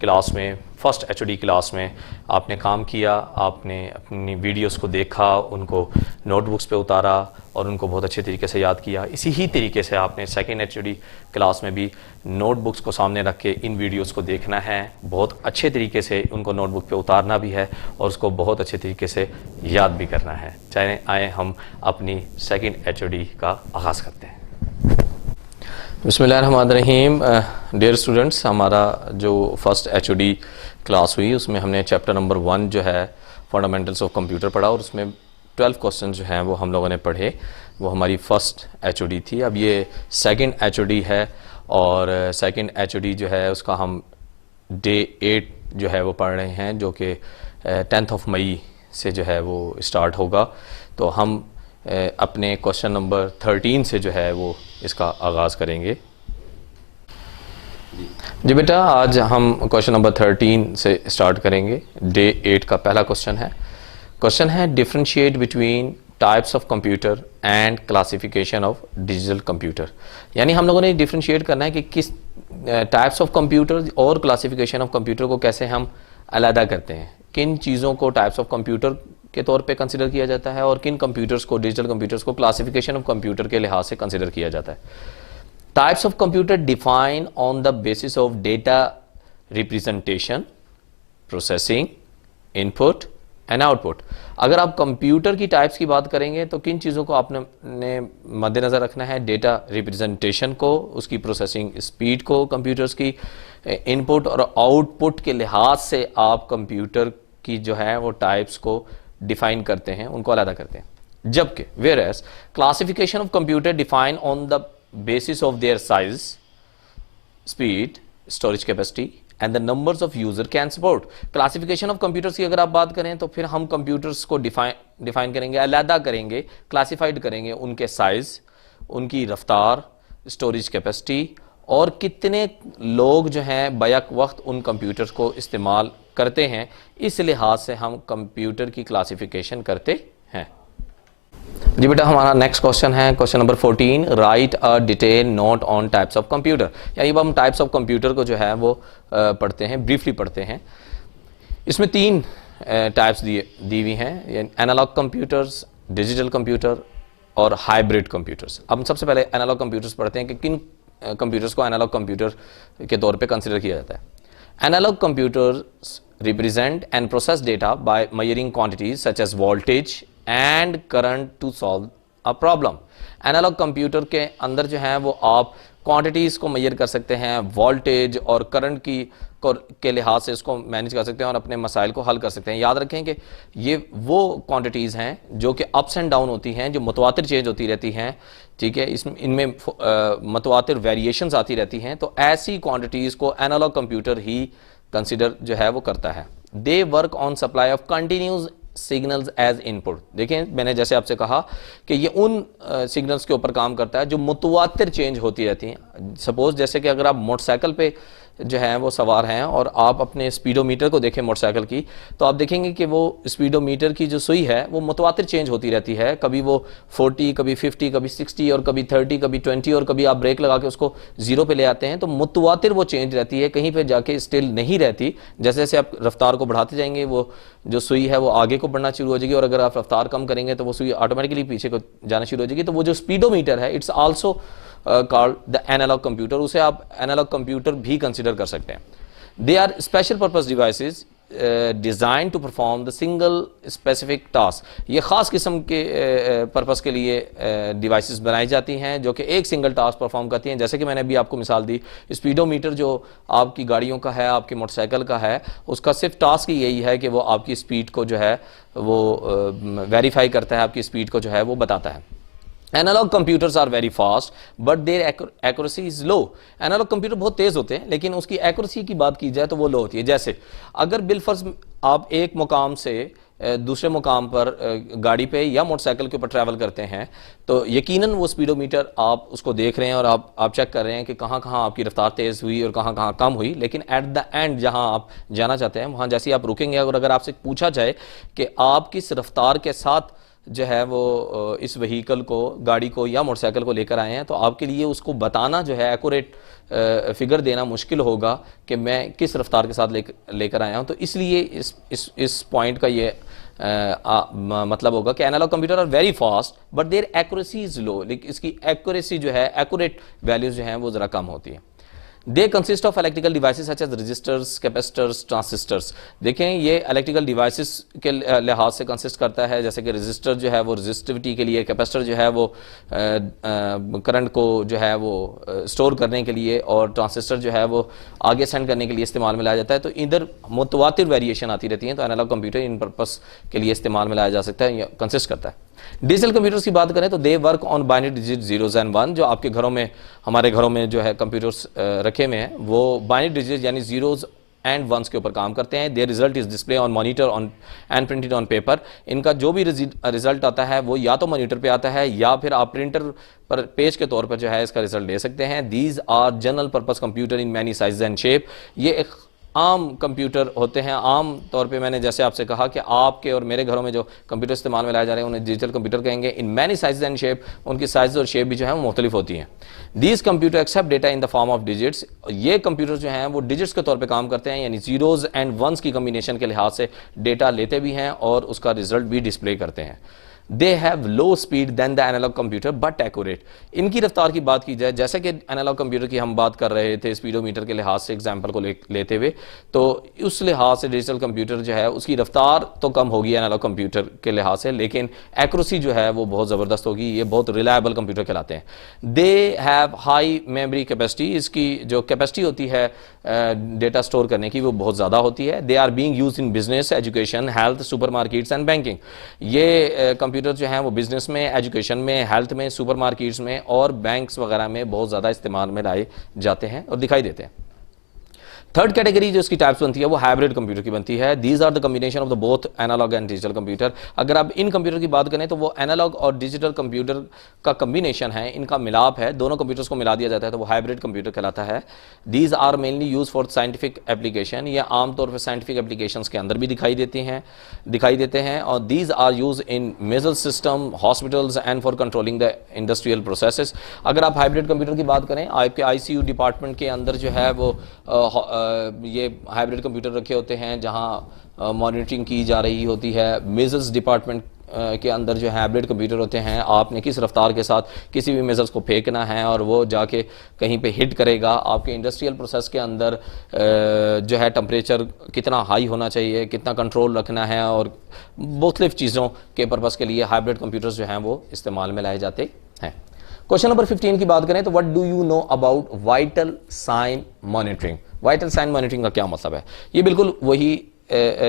کلاس میں first H O D class میں آپ نے کام کیا, آپ نے اپنی ویڈیوز کو دیکھا, ان کو نوٹ بکس پہ اتارا اور ان کو بہت اچھے طریقے سے یاد کیا. اسی ہی طریقے سے آپ نے second H O D class میں بھی نوٹ بکس کو سامنے رکھ کے ان ویڈیوز کو دیکھنا ہے, بہت اچھے طریقے سے ان کو نوٹ بک پہ اتارنا بھی ہے اور اس کو بہت اچھے طریقے سے یاد بھی کرنا ہے. چاہے آئیں ہم اپنی سیکنڈ ایچ او ڈی کا آغاز کرتے ہیں. بسم اللہ الرحمن الرحیم. ڈیئر اسٹوڈنٹس, ہمارا جو first H O D class ہوئی اس میں ہم نے چیپٹر نمبر 1 جو ہے فنڈامنٹلس آف کمپیوٹر پڑھا اور اس میں 12 کوسچن جو ہیں وہ ہم لوگوں نے پڑھے. وہ ہماری فرسٹ ایچ او ڈی تھی. اب یہ سیکنڈ ایچ او ڈی ہے اور سیکنڈ ایچ او ڈی جو ہے اس کا ہم ڈے 8 جو ہے وہ پڑھ رہے ہیں, جو کہ 10 مئی سے جو ہے وہ اسٹارٹ ہوگا. تو ہم اپنے کوسچن نمبر 13 سے جو ہے وہ اس کا آغاز کریں گے. جی بیٹا, آج ہم کوسچن نمبر 13 سے اسٹارٹ کریں گے. ڈے 8 کا پہلا کوسچن ہے. کوسچن ہے differentiate between types of computer and classification of digital computer. یعنی ہم لوگوں نے ڈفرینشیٹ کرنا ہے کہ کس ٹائپس آف کمپیوٹر اور کلاسیفیکیشن آف کمپیوٹر کو کیسے ہم علیحدہ کرتے ہیں, کن چیزوں کو ٹائپس آف کمپیوٹر کے طور پہ کنسیڈر کیا جاتا ہے اور کن کمپیوٹرز کو ڈیجیٹل کمپیوٹرز کو کلاسیفیکیشن آف کمپیوٹر کے لحاظ سے کنسیڈر کیا جاتا ہے. Types of computer define on the basis of data representation, processing, in put and out put. اگر آپ کمپیوٹر کی ٹائپس کی بات کریں گے تو کن چیزوں کو آپ نے مد نظر رکھنا ہے؟ ڈیٹا ریپرزنٹیشن کو, اس کی پروسیسنگ اسپیڈ کو, کمپیوٹرز کی ان پٹ اور آؤٹ پٹ کے لحاظ سے آپ کمپیوٹر کی جو ہے وہ ٹائپس کو ڈیفائن کرتے ہیں, ان کو علیحدہ کرتے ہیں. جبکہ whereas classification of computer define on the basis of their size, speed, storage capacity and the numbers of user can support. Classification of computers کی اگر آپ بات کریں تو پھر ہم کمپیوٹرس کو ڈیفائن کریں گے, علیحدہ کریں گے, کلاسیفائڈ کریں گے ان کے سائز, ان کی رفتار, اسٹوریج کیپیسٹی اور کتنے لوگ جو ہیں بیک وقت ان کمپیوٹرز کو استعمال کرتے ہیں، اس لحاظ سے ہم کمپیوٹر کی کلاسیفیکیشن کرتے ہیں۔ جی بیٹا ہمارا نیکسٹ کوشچن ہے question number 14، write a detail note on types of computer, یعنی اب ہم ٹائپس آف کمپیوٹر کو جو ہے وہ پڑھتے ہیں، بریفلی پڑھتے ہیں۔ اس میں 3 ٹائپس دی ہوئی ہیں، یعنی انالوگ کمپیوٹرز، ڈیجیٹل کمپیوٹر اور ہائبرڈ کمپیوٹرز۔ اب ہم سب سے پہلے انالوگ کمپیوٹرز پڑھتے ہیں کہ کن کمپیوٹرز کو انالوگ کمپیوٹر کے طور پہ کنسیڈر کیا جاتا ہے۔ Analogue computers represent and process data by measuring quantities such as voltage and current to solve a problem۔ Analogue computer کے اندر جو ہیں وہ آپ کوانٹیٹیز کو میئر کر سکتے ہیں، وولٹیج اور کرنٹ کے لحاظ سے اس کو مینیج کر سکتے ہیں اور اپنے مسائل کو حل کر سکتے ہیں۔ یاد رکھیں کہ یہ وہ کوانٹیٹیز ہیں جو کہ اپس اینڈ ڈاؤن ہوتی ہیں، جو متواتر چینج ہوتی رہتی ہیں، ٹھیک ہے، ان میں متواتر ویریشنز آتی رہتی ہیں، تو ایسی کوانٹیٹیز کو انالوگ کمپیوٹر ہی کنسیڈر جو ہے وہ کرتا ہے۔ They work on supply of continuous signals as input. دیکھیں میں نے جیسے آپ سے کہا کہ یہ ان سگنلز کے اوپر کام کرتا ہے جو متواتر چینج ہوتی رہتی ہیں۔ سپوز جیسے کہ اگر آپ موٹر سائیکل پہ جو ہیں وہ سوار ہیں اور آپ اپنے اسپیڈو میٹر کو دیکھیں موٹر سائیکل کی، تو آپ دیکھیں گے کہ وہ اسپیڈو میٹر کی جو سوئی ہے وہ متواتر چینج ہوتی رہتی ہے، کبھی وہ 40، کبھی 50، کبھی 60 اور کبھی 30، کبھی 20، اور کبھی آپ بریک لگا کے اس کو 0 پہ لے آتے ہیں، تو متواتر وہ چینج رہتی ہے، کہیں پہ جا کے اسٹل نہیں رہتی۔ جیسے جیسے آپ رفتار کو بڑھاتے جائیں گے وہ جو سوئی ہے وہ آگے کو بڑھنا شروع ہو جائے گی، اور اگر آپ رفتار کم کریں گے تو وہ سوئی آٹومیٹکلی پیچھے کو جانا شروع ہو جائے گی۔ تو وہ جو اسپیڈو میٹر ہے it's also called the analogue computer, اسے آپ انالوگ کمپیوٹر بھی کنسیڈر کر سکتے ہیں۔ They are special purpose devices designed to perform the single specific task۔ یہ خاص قسم کے پرپس کے لیے ڈیوائسز بنائی جاتی ہیں جو کہ ایک سنگل ٹاسک پرفارم کرتی ہیں۔ جیسے کہ میں نے ابھی آپ کو مثال دی، اسپیڈو میٹر جو آپ کی گاڑیوں کا ہے، آپ کی موٹر سائیکل کا ہے، اس کا صرف ٹاسک یہی ہے کہ وہ آپ کی اسپیڈ کو جو ہے وہ ویریفائی کرتا ہے، آپ کی اسپیڈ کو جو ہے وہ بتاتا ہے۔ Analog computers are very fast but their accuracy is low۔ Analog computer بہت تیز ہوتے ہیں لیکن اس کی ایکوریسی کی بات کی جائے تو وہ لو ہوتی ہے۔ جیسے اگر بالفرض آپ ایک مقام سے دوسرے مقام پر گاڑی پہ یا موٹر سائیکل کے اوپر ٹریول کرتے ہیں تو یقیناً وہ اسپیڈو میٹر آپ اس کو دیکھ رہے ہیں اور آپ چیک کر رہے ہیں کہ کہاں کہاں آپ کی رفتار تیز ہوئی اور کہاں کہاں کم ہوئی، لیکن ایٹ دا اینڈ جہاں آپ جانا چاہتے ہیں وہاں جیسے آپ رکیں گے، اور اگر آپ سے پوچھا جائے کہ آپ کس رفتار کے ساتھ جو ہے وہ اس وہیکل کو، گاڑی کو یا موٹر سائیکل کو لے کر آئے ہیں، تو آپ کے لیے اس کو بتانا جو ہے ایکوریٹ فگر دینا مشکل ہوگا کہ میں کس رفتار کے ساتھ لے کر آیا ہوں۔ تو اس لیے اس پوائنٹ کا یہ مطلب ہوگا کہ analogue computer are very fast but their accuracy is low, لیکن اس کی ایکوریسی جو ہے ایکوریٹ ویلیوز جو ہیں وہ ذرا کم ہوتی ہیں۔ They consist of electrical devices such as resistors, capacitors, transistors۔ دیکھیں یہ electrical devices کے لحاظ سے کنسسٹ کرتا ہے، جیسے کہ resistor جو ہے وہ resistivity کے لیے، capacitor جو ہے وہ کرنٹ کو جو ہے وہ اسٹور کرنے کے لیے، اور ٹرانسسٹر جو ہے وہ آگے سینڈ کرنے کے لیے استعمال میں لایا جاتا ہے۔ تو ادھر متواتر ویریشن آتی رہتی ہیں، تو انالوگ کمپیوٹر ان پرپس کے لیے استعمال میں لایا جا سکتا ہے یا کنسسٹ کرتا ہے۔ ڈیجیٹل کمپیوٹرز کی بات کریں تو دے work on binary digit 0s and 1۔ جو آپ کے گھروں میں، ہمارے گھروں میں جو ہے کمپیوٹرز رکھے ہوئے ہیں وہ بائنری ڈیجٹ یعنی 0s and 1s کے اوپر کام کرتے ہیں۔ Their result is display on monitor and printed on paper. ان کا جو بھی ریزلٹ آتا ہے وہ یا تو مانیٹر پہ آتا ہے یا پھر آپ پرنٹر پر پیج کے طور پر جو ہے اس کا ریزلٹ لے سکتے ہیں۔ These are general purpose computer in many size and shape. یہ ایک عام کمپیوٹر ہوتے ہیں۔ عام طور پہ میں نے جیسے آپ سے کہا کہ آپ کے اور میرے گھروں میں جو کمپیوٹر استعمال میں لائے جا رہے ہیں انہیں ڈیجیٹل کمپیوٹر کہیں گے۔ In many size and shape, ان کی سائز اور شیپ بھی جو ہے وہ مختلف ہوتی ہیں۔ These computer accept data in the form of digits. یہ کمپیوٹر جو ہیں وہ ڈیجٹس کے طور پہ کام کرتے ہیں، یعنی 0s and 1s کی کمبینیشن کے لحاظ سے ڈیٹا لیتے بھی ہیں اور اس کا ریزلٹ بھی ڈسپلے کرتے ہیں۔ They have low speed than the analog computer but accurate۔ ان کی رفتار کی بات کی جائے، جیسے کہ انالوگ کمپیوٹر کی ہم بات کر رہے تھے اسپیڈو میٹر کے لحاظ سے ایگزامپل کو لیتے ہوئے، تو اس لحاظ سے ڈیجیٹل کمپیوٹر جو ہے اس کی رفتار تو کم ہوگی انالوگ کمپیوٹر کے لحاظ سے، لیکن ایکوریسی جو ہے وہ بہت زبردست ہوگی۔ یہ بہت ریلائبل کمپیوٹر کہلاتے ہیں۔ They have high memory capacity۔ اس کی جو کیپیسٹی ہوتی ہے ڈیٹا سٹور کرنے کی وہ بہت زیادہ ہوتی ہے۔ They are being used in business, education, health, supermarkets and banking۔ یہ کمپیوٹر جو ہیں وہ بزنس میں، ایجوکیشن میں، ہیلتھ میں، سپر مارکیٹس میں اور بینکس وغیرہ میں بہت زیادہ استعمال میں لائے جاتے ہیں اور دکھائی دیتے ہیں۔ تھرڈ کیٹیگری جو اس کی ٹائپس بنتی ہے وہ ہائبرڈ کمپیوٹر کی بنتی ہے. These are the combination of the both analogue and digital computer. اگر آپ ان کمپیوٹر کی بات کریں تو وہ اینالاگ اور ڈیجیٹل کمپیوٹر کا کمبینیشن ہے, ان کا ملاپ ہے, دونوں کمپیوٹرز کو ملا دیا جاتا ہے تو وہ ہائبرڈ کمپیوٹر کہلاتا ہے. These are mainly use for scientific application, یہ عام طور پہ سائنٹیفک ایپلیکیشنز کے اندر بھی دکھائی دیتے ہیں. اور these are use in missile system, hospitals and for controlling the industrial processes. اگر آپ ہائبرڈ کمپیوٹر کی بات کریں, آپ کے آئی سی یو ڈپارٹمنٹ کے اندر جو ہے وہ یہ ہائبرڈ کمپیوٹر رکھے ہوتے ہیں جہاں مانیٹرنگ کی جا رہی ہوتی ہے. میزلز ڈپارٹمنٹ کے اندر جو ہائبرڈ کمپیوٹر ہوتے ہیں, آپ نے کس رفتار کے ساتھ کسی بھی میزلز کو پھینکنا ہے اور وہ جا کے کہیں پہ ہٹ کرے گا. آپ کے انڈسٹریل پروسیس کے اندر جو ہے ٹمپریچر کتنا ہائی ہونا چاہیے, کتنا کنٹرول رکھنا ہے, اور مختلف چیزوں کے پرپس کے لیے ہائبرڈ کمپیوٹرز جو ہیں وہ استعمال میں لائے جاتے ہیں. کوشچن نمبر 15 کی بات کریں تو what do you know about vital sign monitoring. Vital sign monitoring کا کیا مطلب ہے؟ یہ بالکل وہی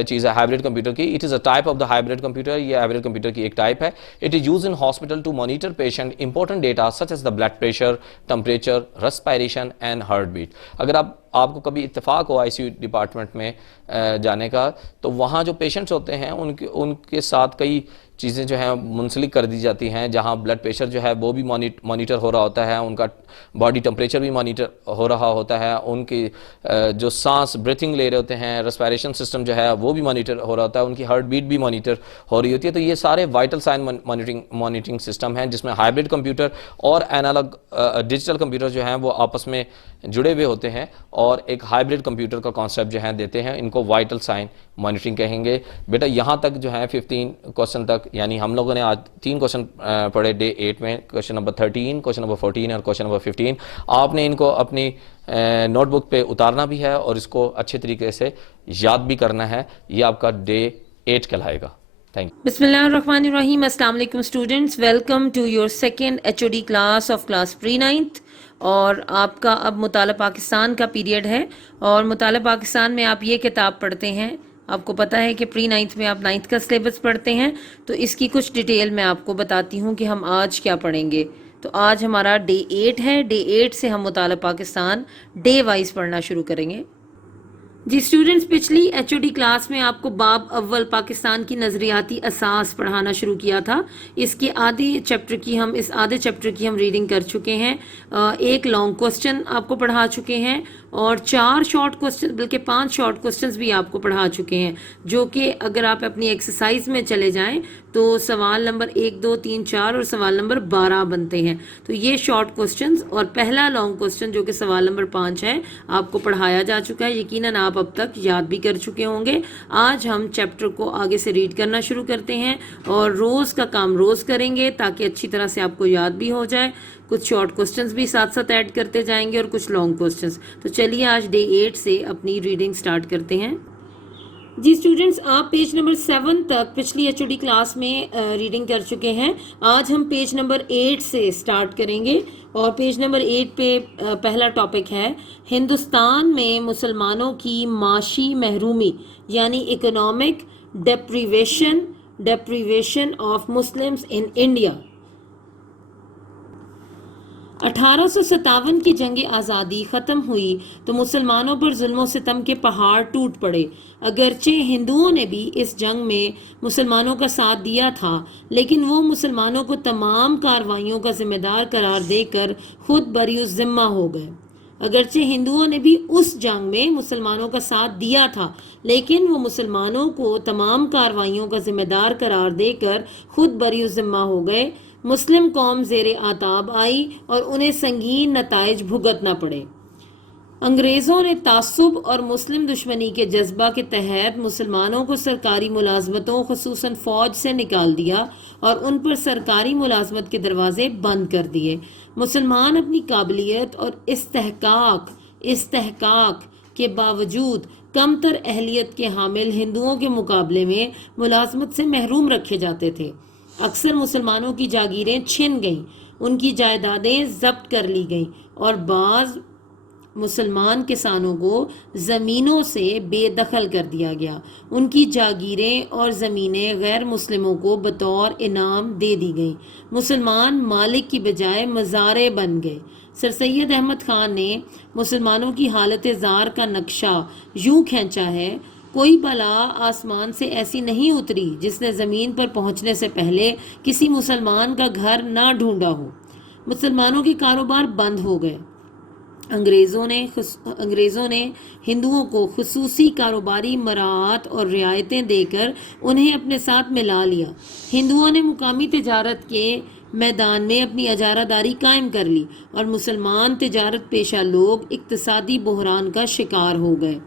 چیز ہے ہائبرڈ کمپیوٹر کی. It is a type of the hybrid computer, یہ ہائبرڈ کمپیوٹر کی ایک ٹائپ ہے. It is use in hospital to monitor patient important data such as the blood pressure, temperature, respiration and heart beat. اگر آپ کو کبھی اتفاق ہو آئی سی you department میں جانے کا, تو وہاں جو پیشنٹس ہوتے ہیں ان کے ساتھ کئی چیزیں جو ہیں منسلک کر دی جاتی ہیں, جہاں بلڈ پریشر جو ہے وہ بھی مانیٹر ہو رہا ہوتا ہے, ان کا باڈی ٹمپریچر بھی مانیٹر ہو رہا ہوتا ہے, ان کی جو سانس بریتھنگ لے رہے ہوتے ہیں, ریسپائریشن سسٹم جو ہے وہ بھی مانیٹر ہو رہا ہوتا ہے, ان کی ہارٹ بیٹ بھی مانیٹر ہو رہی ہوتی ہے. تو یہ سارے وائٹل سائن مانیٹرنگ سسٹم ہیں جس میں ہائبرڈ کمپیوٹر اور اینالاگ ڈیجیٹل کمپیوٹر جو ہیں وہ آپس میں جڑے ہوئے ہوتے ہیں اور ایک ہائبرڈ کمپیوٹر کا کانسیپٹ جو ہے دیتے ہیں. ان کو وائٹل سائن مانیٹرنگ کہیں گے. بیٹا یہاں تک جو ہے 15 کوشچن تک, یعنی ہم لوگوں نے آج 3 کوشچن پڑھے ڈے 8 میں, کوشچن نمبر 13, کوشچن نمبر 14 اور کوشچن نمبر 15. آپ نے ان کو اپنی نوٹ بک پہ اتارنا بھی ہے اور اس کو اچھے طریقے سے یاد بھی کرنا ہے. یہ آپ کا ڈے 8 کہلائے گا. بسم اللہ الرحمن الرحیم. السلام علیکم students, welcome to your second H O D class of class pre 9th. اور آپ کا اب مطالعہ پاکستان کا پیریڈ ہے, اور مطالعہ پاکستان میں آپ یہ کتاب پڑھتے ہیں. آپ کو پتہ ہے کہ پری 9th میں آپ 9th کا سلیبس پڑھتے ہیں, تو اس کی کچھ ڈیٹیل میں آپ کو بتاتی ہوں کہ ہم آج کیا پڑھیں گے. تو آج ہمارا ڈے 8 ہے. ڈے 8 سے ہم مطالعہ پاکستان ڈے وائز پڑھنا شروع کریں گے. جی اسٹوڈنٹس, پچھلی ایچ او ڈی کلاس میں آپ کو باب اول پاکستان کی نظریاتی اساس پڑھانا شروع کیا تھا. اس کے آدھے چیپٹر کی ہم ریڈنگ کر چکے ہیں. ایک لانگ کوسچن آپ کو پڑھا چکے ہیں اور 4 شارٹ کوسچن, بلکہ 5 شارٹ کوسچنز بھی آپ کو پڑھا چکے ہیں, جو کہ اگر آپ اپنی ایکسرسائز میں چلے جائیں تو سوال نمبر 1, 2, 3, 4 اور سوال نمبر 12 بنتے ہیں. تو یہ شارٹ کوسچنز اور پہلا لانگ کوسچن جو کہ سوال نمبر 5 ہے آپ کو پڑھایا جا چکا ہے. یقیناً آپ اب تک یاد بھی کر چکے ہوں گے. آج ہم چیپٹر کو آگے سے ریڈ کرنا شروع کرتے ہیں اور روز کا کام روز کریں گے تاکہ اچھی طرح سے آپ کو یاد بھی ہو جائے. کچھ شارٹ کوسچنز بھی ساتھ ساتھ ایڈ کرتے جائیں گے اور کچھ لانگ کوسچنز. تو چلیے آج ڈے 8 سے اپنی ریڈنگ سٹارٹ کرتے ہیں. جی اسٹوڈنٹس, آپ پیج نمبر 7 تک پچھلی ایچ او ڈی کلاس میں ریڈنگ کر چکے ہیں. آج ہم پیج نمبر 8 سے سٹارٹ کریں گے, اور پیج نمبر 8 پہ پہلا ٹاپک ہے ہندوستان میں مسلمانوں کی معاشی محرومی, یعنی economic deprivation of Muslims in India. 1857 کی جنگ آزادی ختم ہوئی تو مسلمانوں پر ظلم و ستم کے پہاڑ ٹوٹ پڑے. اگرچہ ہندوؤں نے بھی اس جنگ میں مسلمانوں کا ساتھ دیا تھا, لیکن وہ مسلمانوں کو تمام کارروائیوں کا ذمہ دار قرار دے کر خود بری الذمہ ہو گئے. اگرچہ ہندوؤں نے بھی اس جنگ میں مسلمانوں کا ساتھ دیا تھا, لیکن وہ مسلمانوں کو تمام کارروائیوں کا ذمہ دار قرار دے کر خود بری الذمہ ہو گئے. مسلم قوم زیر آتاب آئی اور انہیں سنگین نتائج بھگتنا پڑے. انگریزوں نے تعصب اور مسلم دشمنی کے جذبہ کے تحت مسلمانوں کو سرکاری ملازمتوں خصوصاً فوج سے نکال دیا اور ان پر سرکاری ملازمت کے دروازے بند کر دیے. مسلمان اپنی قابلیت اور استحقاق کے باوجود کم تر اہلیت کے حامل ہندوؤں کے مقابلے میں ملازمت سے محروم رکھے جاتے تھے. اکثر مسلمانوں کی جاگیریں چھن گئیں, ان کی جائیدادیں ضبط کر لی گئیں اور بعض مسلمان کسانوں کو زمینوں سے بے دخل کر دیا گیا. ان کی جاگیریں اور زمینیں غیر مسلموں کو بطور انعام دے دی گئیں. مسلمان مالک کی بجائے مزارع بن گئے. سر سید احمد خان نے مسلمانوں کی حالت زار کا نقشہ یوں کھینچا ہے: کوئی بلا آسمان سے ایسی نہیں اتری جس نے زمین پر پہنچنے سے پہلے کسی مسلمان کا گھر نہ ڈھونڈا ہو۔ مسلمانوں کے کاروبار بند ہو گئے۔ انگریزوں نے ہندوؤں کو خصوصی کاروباری مراعات اور رعایتیں دے کر انہیں اپنے ساتھ ملا لیا۔ ہندوؤں نے مقامی تجارت کے میدان میں اپنی اجارہ داری قائم کر لی اور مسلمان تجارت پیشہ لوگ اقتصادی بحران کا شکار ہو گئے۔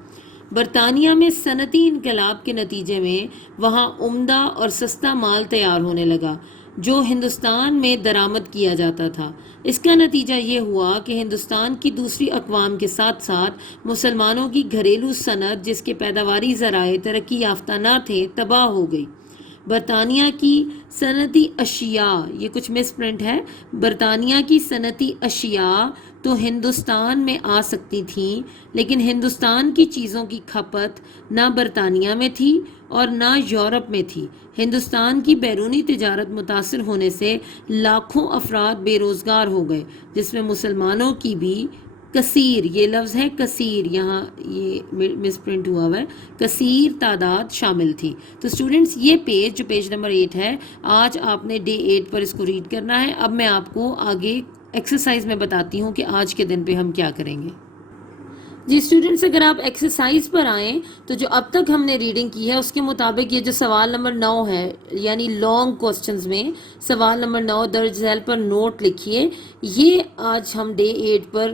برطانیہ میں صنعتی انقلاب کے نتیجے میں وہاں عمدہ اور سستا مال تیار ہونے لگا جو ہندوستان میں درآمد کیا جاتا تھا۔ اس کا نتیجہ یہ ہوا کہ ہندوستان کی دوسری اقوام کے ساتھ ساتھ مسلمانوں کی گھریلو صنعت، جس کے پیداواری ذرائع ترقی یافتہ نہ تھے، تباہ ہو گئی۔ برطانیہ کی صنعتی اشیاء، یہ کچھ مس پرنٹ ہے، برطانیہ کی صنعتی اشیاء تو ہندوستان میں آ سکتی تھیں، لیکن ہندوستان کی چیزوں کی کھپت نہ برطانیہ میں تھی اور نہ یورپ میں تھی۔ ہندوستان کی بیرونی تجارت متاثر ہونے سے لاکھوں افراد بے روزگار ہو گئے، جس میں مسلمانوں کی بھی کثیر، یہ لفظ ہے کثیر، یہاں یہ مس پرنٹ ہوا ہوا ہے، کثیر تعداد شامل تھی۔ تو اسٹوڈنٹس، یہ پیج جو پیج نمبر 8 ہے، آج آپ نے ڈے 8 پر اس کو ریڈ کرنا ہے۔ اب میں آپ کو آگے ایکسرسائز میں بتاتی ہوں کہ آج کے دن پہ ہم کیا کریں گے۔ جی اسٹوڈنٹس، اگر آپ ایکسرسائز پر آئیں تو جو اب تک ہم نے ریڈنگ کی ہے اس کے مطابق یہ جو سوال نمبر 9 ہے، یعنی لانگ کوسچنز میں سوال نمبر 9 درج ذیل پر نوٹ لکھیے۔ یہ آج ہم ڈے 8 پر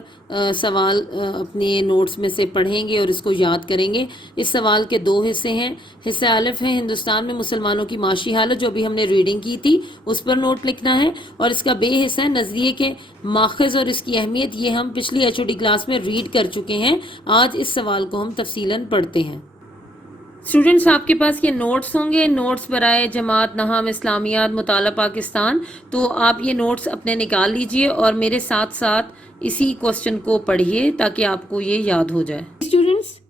سوال اپنے نوٹس میں سے پڑھیں گے اور اس کو یاد کریں گے۔ اس سوال کے 2 حصے ہیں۔ حصہ الف ہے ہندوستان میں مسلمانوں کی معاشی حالت، جو بھی ہم نے ریڈنگ کی تھی اس پر نوٹ لکھنا ہے، اور اس کا بے حصہ ہے نظریے کے ماخذ اور اس کی اہمیت۔ یہ ہم پچھلی HOD کلاس میں ریڈ کر چکے ہیں، آج اس سوال کو ہم تفصیلاً پڑھتے ہیں۔ اسٹوڈنٹس، آپ کے پاس یہ نوٹس ہوں گے، نوٹس برائے جماعت نہام اسلامیات مطالعہ پاکستان، تو آپ یہ نوٹس اپنے نکال لیجئے اور میرے ساتھ ساتھ اسی کوسچن کو پڑھیے تاکہ آپ کو یہ یاد ہو جائے۔ اسٹوڈنٹس،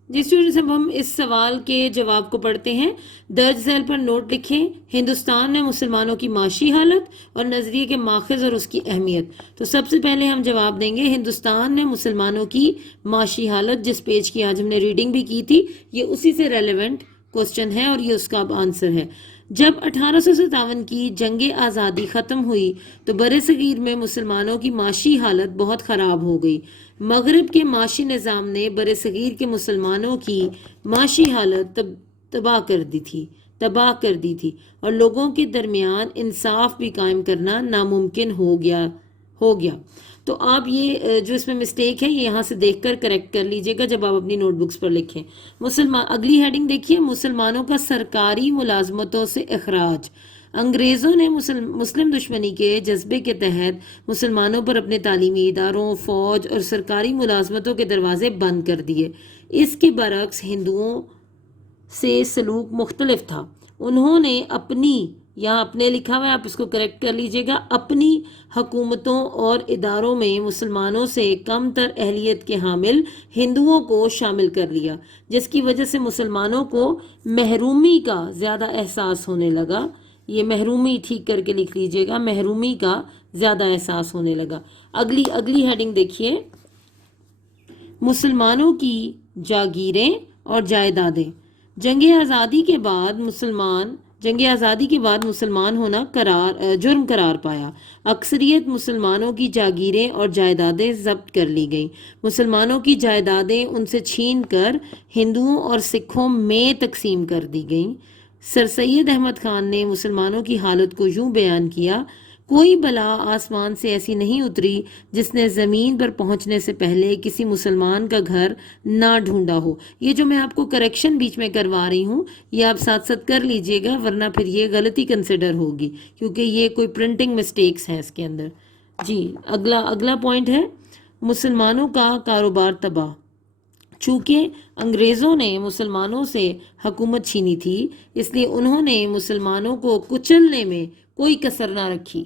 اب ہم اس سوال کے جواب کو پڑھتے ہیں۔ درج ذیل پر نوٹ لکھیں: ہندوستان میں مسلمانوں کی معاشی حالت اور نظریے کے ماخذ اور اس کی اہمیت۔ تو سب سے پہلے ہم جواب دیں گے ہندوستان میں مسلمانوں کی معاشی حالت، جس پیج کی آج ہم نے ریڈنگ بھی کی تھی، یہ اسی سے ریلیونٹ کوسچن ہے اور یہ اس کا اب آنسر ہے۔ جب 1857 کی جنگ آزادی ختم ہوئی تو برصغیر میں مسلمانوں کی معاشی حالت بہت خراب ہو گئی۔ مغرب کے معاشی نظام نے برصغیر کے مسلمانوں کی معاشی حالت تباہ کر دی تھی اور لوگوں کے درمیان انصاف بھی قائم کرنا ناممکن ہو گیا۔ تو آپ یہ جو اس میں مسٹیک ہے یہ یہاں سے دیکھ کر کریکٹ کر لیجئے گا جب آپ اپنی نوٹ بکس پر لکھیں۔ اگلی ہیڈنگ دیکھیے: مسلمانوں کا سرکاری ملازمتوں سے اخراج۔ انگریزوں نے مسلم دشمنی کے جذبے کے تحت مسلمانوں پر اپنے تعلیمی اداروں، فوج اور سرکاری ملازمتوں کے دروازے بند کر دیے۔ اس کے برعکس ہندوؤں سے سلوک مختلف تھا۔ انہوں نے اپنے لکھا ہوا ہے، آپ اس کو کریکٹ کر لیجئے گا، اپنی حکومتوں اور اداروں میں مسلمانوں سے کم تر اہلیت کے حامل ہندوؤں کو شامل کر لیا، جس کی وجہ سے مسلمانوں کو محرومی کا زیادہ احساس ہونے لگا۔ یہ محرومی ٹھیک کر کے لکھ لیجئے گا، محرومی کا زیادہ احساس ہونے لگا۔ اگلی ہیڈنگ دیکھیے: مسلمانوں کی جاگیریں اور جائیدادیں۔ جنگ آزادی کے بعد مسلمان ہونا جرم قرار پایا۔ اکثریت مسلمانوں کی جاگیریں اور جائیدادیں ضبط کر لی گئیں۔ مسلمانوں کی جائیدادیں ان سے چھین کر ہندوؤں اور سکھوں میں تقسیم کر دی گئیں۔ سر سید احمد خان نے مسلمانوں کی حالت کو یوں بیان کیا: کوئی بلا آسمان سے ایسی نہیں اتری جس نے زمین پر پہنچنے سے پہلے کسی مسلمان کا گھر نہ ڈھونڈا ہو۔ یہ جو میں آپ کو کریکشن بیچ میں کروا رہی ہوں یہ آپ ساتھ ساتھ کر لیجئے گا، ورنہ پھر یہ غلطی کنسیڈر ہوگی کیونکہ یہ کوئی پرنٹنگ مسٹیکس ہیں اس کے اندر۔ جی اگلا پوائنٹ ہے: مسلمانوں کا کاروبار تباہ۔ چونکہ انگریزوں نے مسلمانوں سے حکومت چھینی تھی، اس لیے انہوں نے مسلمانوں کو کچلنے میں کوئی کسر نہ رکھی۔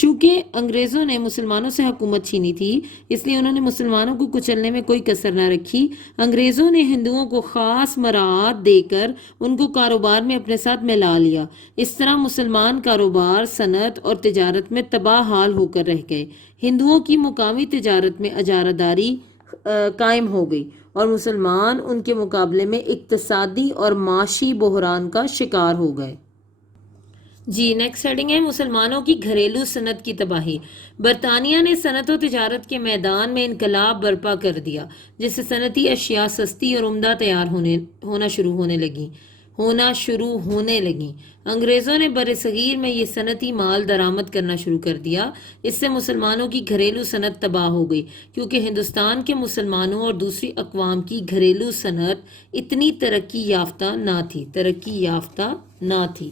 چونکہ انگریزوں نے مسلمانوں سے حکومت چھینی تھی اس لیے انہوں نے مسلمانوں کو کچلنے میں کوئی کسر نہ رکھی. انگریزوں نے ہندوؤں کو خاص مراعات دے کر ان کو کاروبار میں اپنے ساتھ ملا لیا. اس طرح مسلمان کاروبار، صنعت اور تجارت میں تباہ حال ہو کر رہ گئے. ہندوؤں کی مقامی تجارت میں اجارہ داری قائم ہو گئی اور مسلمان ان کے مقابلے میں اقتصادی اور معاشی بحران کا شکار ہو گئے. جی نیکسٹ ہیڈنگ ہے مسلمانوں کی گھریلو صنعت کی تباہی. برطانیہ نے صنعت و تجارت کے میدان میں انقلاب برپا کر دیا جس سے صنعتی اشیاء سستی اور عمدہ تیار ہونا شروع ہونے لگیں. انگریزوں نے بر صغیر میں یہ صنعتی مال درآمد کرنا شروع کر دیا. اس سے مسلمانوں کی گھریلو صنعت تباہ ہو گئی کیونکہ ہندوستان کے مسلمانوں اور دوسری اقوام کی گھریلو صنعت اتنی ترقی یافتہ نہ تھی.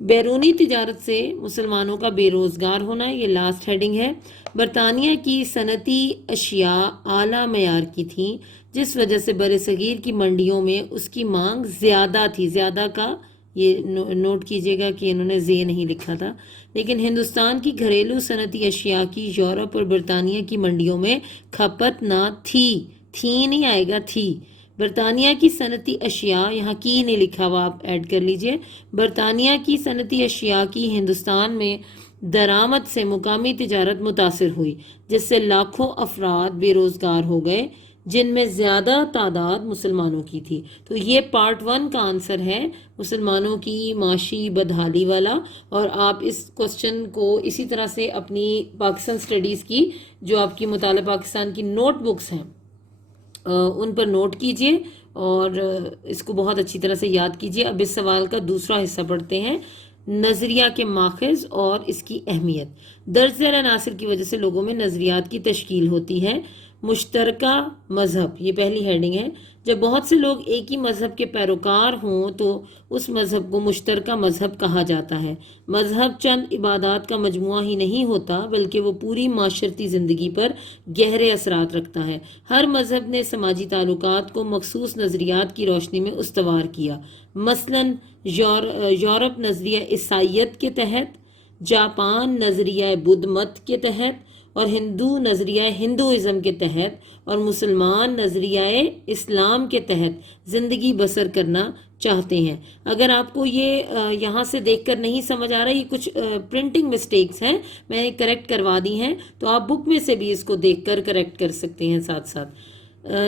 بیرونی تجارت سے مسلمانوں کا بے روزگار ہونا، یہ لاسٹ ہیڈنگ ہے. برطانیہ کی صنعتی اشیاء اعلیٰ معیار کی تھیں جس وجہ سے بر صغیر کی منڈیوں میں اس کی مانگ زیادہ تھی. زیادہ کا یہ نوٹ کیجیے گا کہ انہوں نے زی نہیں لکھا تھا. لیکن ہندوستان کی گھریلو صنعتی اشیاء کی یورپ اور برطانیہ کی منڈیوں میں کھپت نہ تھی نہیں آئے گا تھی. برطانیہ کی صنعتی اشیاء، یہاں کی نہیں لکھا ہوا آپ ایڈ کر لیجئے. برطانیہ کی صنعتی اشیاء کی ہندوستان میں درآمد سے مقامی تجارت متاثر ہوئی جس سے لاکھوں افراد بے روزگار ہو گئے جن میں زیادہ تعداد مسلمانوں کی تھی. تو یہ پارٹ 1 کا آنسر ہے مسلمانوں کی معاشی بدحالی والا. اور آپ اس کوسچن کو اسی طرح سے اپنی پاکستان اسٹڈیز کی جو آپ کی مطالعہ پاکستان کی نوٹ بکس ہیں ان پر نوٹ کیجئے اور اس کو بہت اچھی طرح سے یاد کیجئے. اب اس سوال کا دوسرا حصہ پڑھتے ہیں، نظریہ کے ماخذ اور اس کی اہمیت. درج ذیل عناصر کی وجہ سے لوگوں میں نظریات کی تشکیل ہوتی ہے. مشترکہ مذہب، یہ پہلی ہیڈنگ ہے. جب بہت سے لوگ ایک ہی مذہب کے پیروکار ہوں تو اس مذہب کو مشترکہ مذہب کہا جاتا ہے. مذہب چند عبادات کا مجموعہ ہی نہیں ہوتا بلکہ وہ پوری معاشرتی زندگی پر گہرے اثرات رکھتا ہے. ہر مذہب نے سماجی تعلقات کو مخصوص نظریات کی روشنی میں استوار کیا. مثلاً یورپ نظریہ عیسائیت کے تحت، جاپان نظریہ بدھ مت کے تحت اور ہندو نظریہ ہندوازم کے تحت اور مسلمان نظریہ اسلام کے تحت زندگی بسر کرنا چاہتے ہیں. اگر آپ کو یہ یہاں سے دیکھ کر نہیں سمجھ آ رہا، یہ کچھ پرنٹنگ مسٹیکس ہیں میں نے کریکٹ کروا دی ہیں، تو آپ بک میں سے بھی اس کو دیکھ کر کریکٹ کر سکتے ہیں ساتھ ساتھ.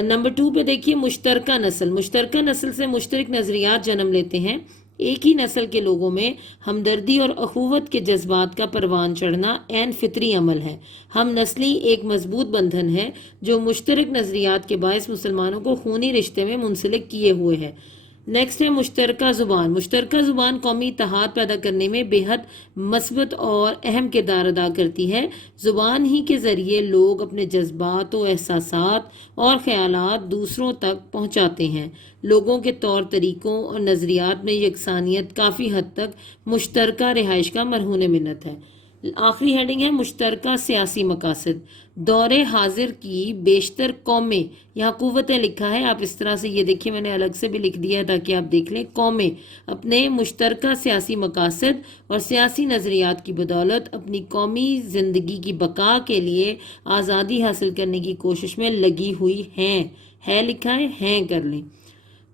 نمبر 2 پہ دیکھیے مشترکہ نسل. مشترکہ نسل سے مشترک نظریات جنم لیتے ہیں. ایک ہی نسل کے لوگوں میں ہمدردی اور اخوت کے جذبات کا پروان چڑھنا عین فطری عمل ہے. ہم نسلی ایک مضبوط بندھن ہے جو مشترک نظریات کے باعث مسلمانوں کو خونی رشتے میں منسلک کیے ہوئے ہے. نیکسٹ ہے مشترکہ زبان. مشترکہ زبان قومی اتحاد پیدا کرنے میں بے حد مثبت اور اہم کردار ادا کرتی ہے. زبان ہی کے ذریعے لوگ اپنے جذبات و احساسات اور خیالات دوسروں تک پہنچاتے ہیں. لوگوں کے طور طریقوں اور نظریات میں یکسانیت کافی حد تک مشترکہ رہائش کا مرہون منت ہے. آخری ہیڈنگ ہے مشترکہ سیاسی مقاصد. دور حاضر کی بیشتر قومیں، یہاں قوتیں لکھا ہے، آپ اس طرح سے یہ دیکھیں، میں نے الگ سے بھی لکھ دیا ہے تاکہ آپ دیکھ لیں. قومیں اپنے مشترکہ سیاسی مقاصد اور سیاسی نظریات کی بدولت اپنی قومی زندگی کی بقا کے لیے آزادی حاصل کرنے کی کوشش میں لگی ہوئی ہے لکھا ہے، ہیں کر لیں،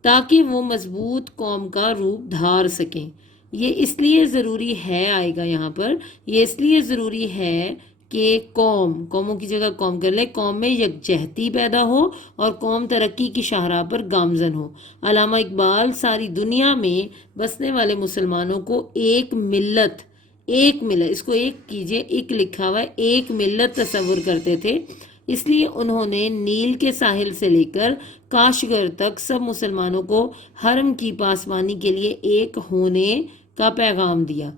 تاکہ وہ مضبوط قوم کا روپ دھار سکیں. یہ اس لیے ضروری ہے، آئے گا یہاں پر، یہ اس لیے ضروری ہے کہ قوموں کی جگہ قوم کر لے، قوم میں یکجہتی پیدا ہو اور قوم ترقی کی شاہراہ پر گامزن ہو. علامہ اقبال ساری دنیا میں بسنے والے مسلمانوں کو ایک ملت، اس کو ایک کیجئے، ایک لکھا ہوا ہے، ایک ملت تصور کرتے تھے. اس لیے انہوں نے نیل کے ساحل سے لے کر کاشغر تک سب مسلمانوں کو حرم کی پاسبانی کے لیے ایک ہونے کا پیغام دیا.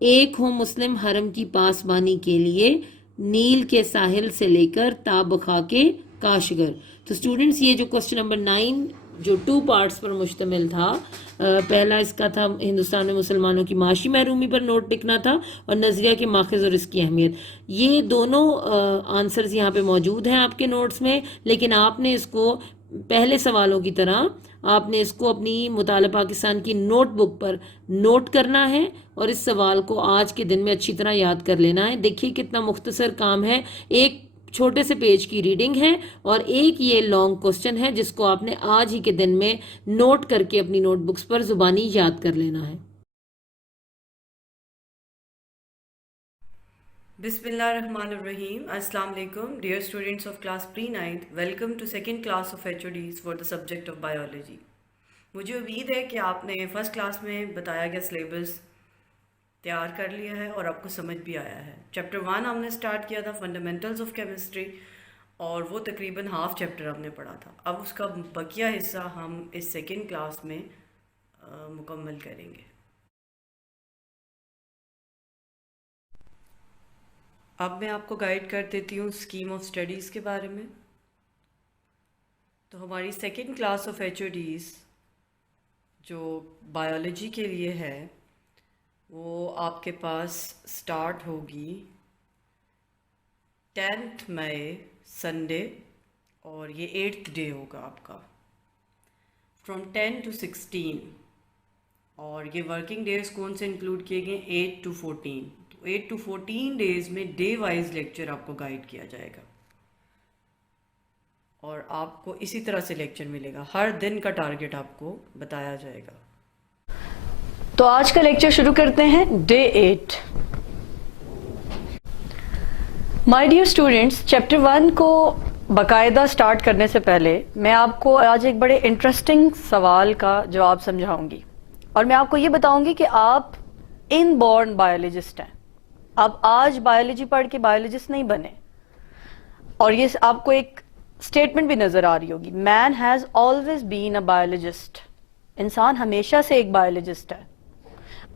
ایک ہو مسلم حرم کی پاسبانی کے لیے، نیل کے ساحل سے لے کر تا بخا کے کاشغر. تو اسٹوڈنٹس یہ جو کوسچن نمبر 9 جو 2 پارٹس پر مشتمل تھا، پہلا اس کا تھا ہندوستان میں مسلمانوں کی معاشی محرومی پر نوٹ لکھنا تھا اور نظریہ کے ماخذ اور اس کی اہمیت. یہ دونوں آنسرز یہاں پہ موجود ہیں آپ کے نوٹس میں، لیکن آپ نے اس کو پہلے سوالوں کی طرح آپ نے اس کو اپنی مطالعہ پاکستان کی نوٹ بک پر نوٹ کرنا ہے اور اس سوال کو آج کے دن میں اچھی طرح یاد کر لینا ہے. دیکھیے کتنا مختصر کام ہے. ایک چھوٹے سے پیج کی ریڈنگ ہے اور ایک یہ لانگ کوسچن ہے جس کو آپ نے آج ہی کے دن میں نوٹ کر کے اپنی نوٹ بکس پر زبانی یاد کر لینا ہے. بسم اللہ الرحمن الرحیم. السلام علیکم dear students of class pre ninth. Welcome to second class of HODs for the subject of biology. مجھے امید ہے کہ آپ نے فرسٹ کلاس میں بتایا گیا سلیبس تیار کر لیا ہے اور آپ کو سمجھ بھی آیا ہے. چیپٹر 1 ہم نے سٹارٹ کیا تھا فنڈامنٹلز آف کیمسٹری اور وہ تقریباً ہاف چیپٹر ہم نے پڑھا تھا. اب اس کا بقیہ حصہ ہم اس سیکنڈ کلاس میں مکمل کریں گے. اب میں آپ کو گائیڈ کر دیتی ہوں اسکیم آف اسٹڈیز کے بارے میں. تو ہماری سیکنڈ کلاس آف HODs جو بایولوجی کے لیے ہے وہ آپ کے پاس سٹارٹ ہوگی 10 مئی سنڈے اور یہ 8th ڈے ہوگا آپ کا فرام 10 to 16. اور یہ ورکنگ ڈیز کون سے انکلوڈ کیے گئے 8 to 14. 8 to 14 ڈیز میں ڈے وائز لیکچر آپ کو گائیڈ کیا جائے گا اور آپ کو اسی طرح سے لیکچر ملے گا. ہر دن کا ٹارگٹ آپ کو بتایا جائے گا. تو آج کا لیکچر شروع کرتے ہیں day 8. My dear students, chapter 1 کو باقاعدہ سٹارٹ کرنے سے پہلے میں آپ کو آج ایک بڑے انٹرسٹنگ سوال کا جواب سمجھاؤں گی اور میں آپ کو یہ بتاؤں گی کہ آپ ان بورن بایولوجسٹ ہیں. آپ آج بایولوجی پڑھ کے بایولوجسٹ نہیں بنے. اور یہ آپ کو ایک اسٹیٹمنٹ بھی نظر آ رہی ہوگی, man has always been a biologist. انسان ہمیشہ سے ایک بایولوجسٹ ہے.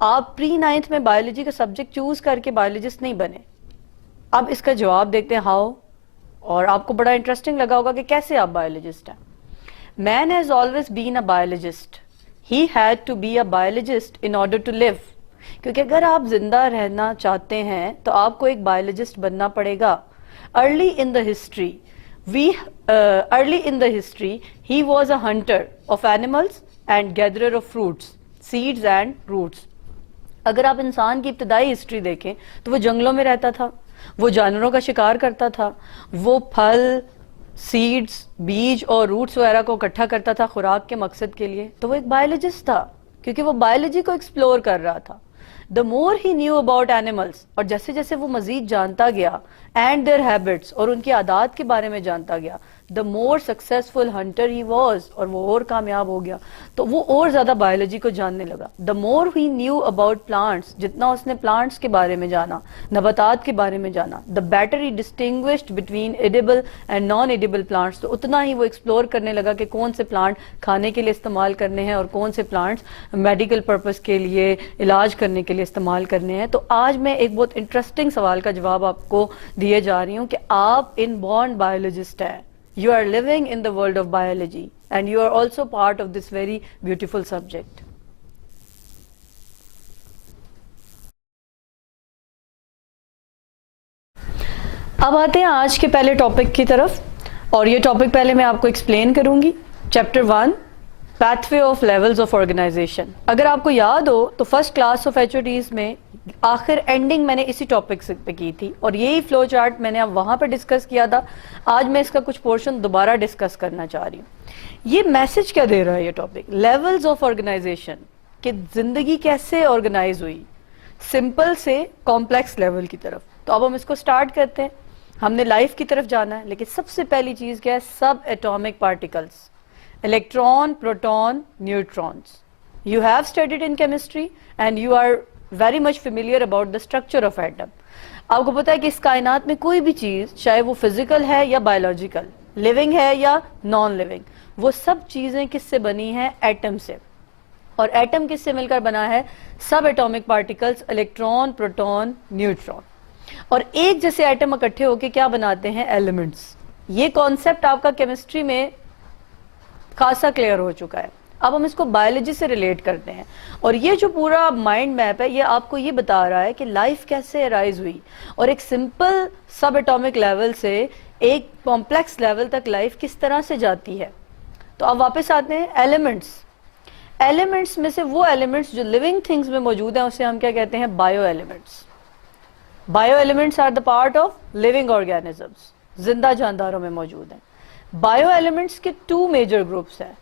آپ پری 9th میں بایولوجی کا سبجیکٹ چوز کر کے بایولوجسٹ نہیں بنے. اب اس کا جواب دیکھتے ہیں ہاؤ, اور آپ کو بڑا انٹرسٹنگ لگا ہوگا کہ کیسے آپ بایولوجسٹ ہیں. Man has always been a biologist. He had to be a biologist in order to live. کیونکہ اگر آپ زندہ رہنا چاہتے ہیں تو آپ کو ایک بایولوجسٹ بننا پڑے گا. Early in the history he was a hunter of animals and gatherer of fruits, seeds and roots. اگر آپ انسان کی ابتدائی ہسٹری دیکھیں تو وہ جنگلوں میں رہتا تھا, وہ جانوروں کا شکار کرتا تھا, وہ پھل, سیڈز, بیج اور روٹس وغیرہ کو اکٹھا کرتا تھا خوراک کے مقصد کے لیے. تو وہ ایک بایولوجسٹ تھا کیونکہ وہ بایولوجی کو ایکسپلور کر رہا تھا. The more he knew about animals, اور جیسے جیسے وہ مزید جانتا گیا and their habits اور ان کی عادات کے بارے میں جانتا گیا, the more successful hunter he was, اور وہ اور کامیاب ہو گیا تو وہ اور زیادہ بایولوجی کو جاننے لگا. The more he knew about plants, جتنا اس نے plants کے بارے میں جانا, نباتات کے بارے میں جانا, the better he distinguished between edible and non-edible plants, تو اتنا ہی وہ ایکسپلور کرنے لگا کہ کون سے پلانٹ کھانے کے لیے استعمال کرنے ہیں اور کون سے پلانٹس میڈیکل پرپس کے لیے, علاج کرنے کے لیے استعمال کرنے ہیں. تو آج میں ایک بہت انٹرسٹنگ سوال کا جواب آپ کو دیے جا رہی ہوں کہ آپ ان بورن بایولوجسٹ ہیں. You are living in the world of biology and you are also part of this very beautiful subject. اب آتے ہیں آج کے پہلے ٹاپک کی طرف, اور یہ ٹاپک پہلے میں آپ کو ایکسپلین کروں گی. Chapter 1 pathway of levels of organization. اگر آپ کو یاد ہو تو فرسٹ کلاس آف HODs میں آخر اینڈنگ میں نے اسی ٹاپک پہ کی تھی اور یہی فلو چارٹ میں نے اب وہاں پہ ڈسکس کیا تھا. آج میں اس کا کچھ پورشن دوبارہ ڈسکس کرنا چاہ رہی ہوں. یہ میسج کیا دے رہا ہے یہ ٹاپک, لیولز آف آرگنائزیشن, کہ زندگی کیسے آرگنائز ہوئی سمپل سے کمپلیکس لیول کی طرف. تو اب ہم اس کو سٹارٹ کرتے ہیں. ہم نے لائف کی طرف جانا ہے, لیکن سب سے پہلی چیز کیا ہے, subatomic particles, electron, proton, neutrons. You have studied in chemistry and you are very much familiar about the structure of atom. آپ کو پتا ہے کہ اس کائنات میں کوئی بھی چیز, چاہے وہ فزیکل ہے یا بایولوجیکل, لیونگ ہے یا نان لیونگ, وہ سب چیزیں کس سے بنی ہیں, ایٹم سے. اور ایٹم کس سے مل کر بنا ہے, subatomic particles, electron, proton, neutron. اور ایک جیسے ایٹم اکٹھے ہو کے کیا بناتے ہیں, ایلیمنٹس. یہ کانسیپٹ آپ کا کیمسٹری میں خاصا کلیئر ہو چکا ہے. اب ہم اس کو بایولوجی سے ریلیٹ کرتے ہیں, اور یہ جو پورا مائنڈ میپ ہے یہ آپ کو یہ بتا رہا ہے کہ لائف کیسے ارائز ہوئی, اور ایک سمپل سب ایٹامک لیول سے ایک کمپلیکس لیول تک لائف کس طرح سے جاتی ہے. تو اب واپس آتے ہیں ایلیمنٹس. ایلیمنٹس میں سے وہ ایلیمنٹس جو لیونگ تھنگس میں موجود ہیں اسے ہم کیا کہتے ہیں؟ Bio elements. Bio elements are the part of living organisms, زندہ جانداروں میں موجود ہیں. بایو ایلیمنٹس کے 2 میجر گروپس ہیں.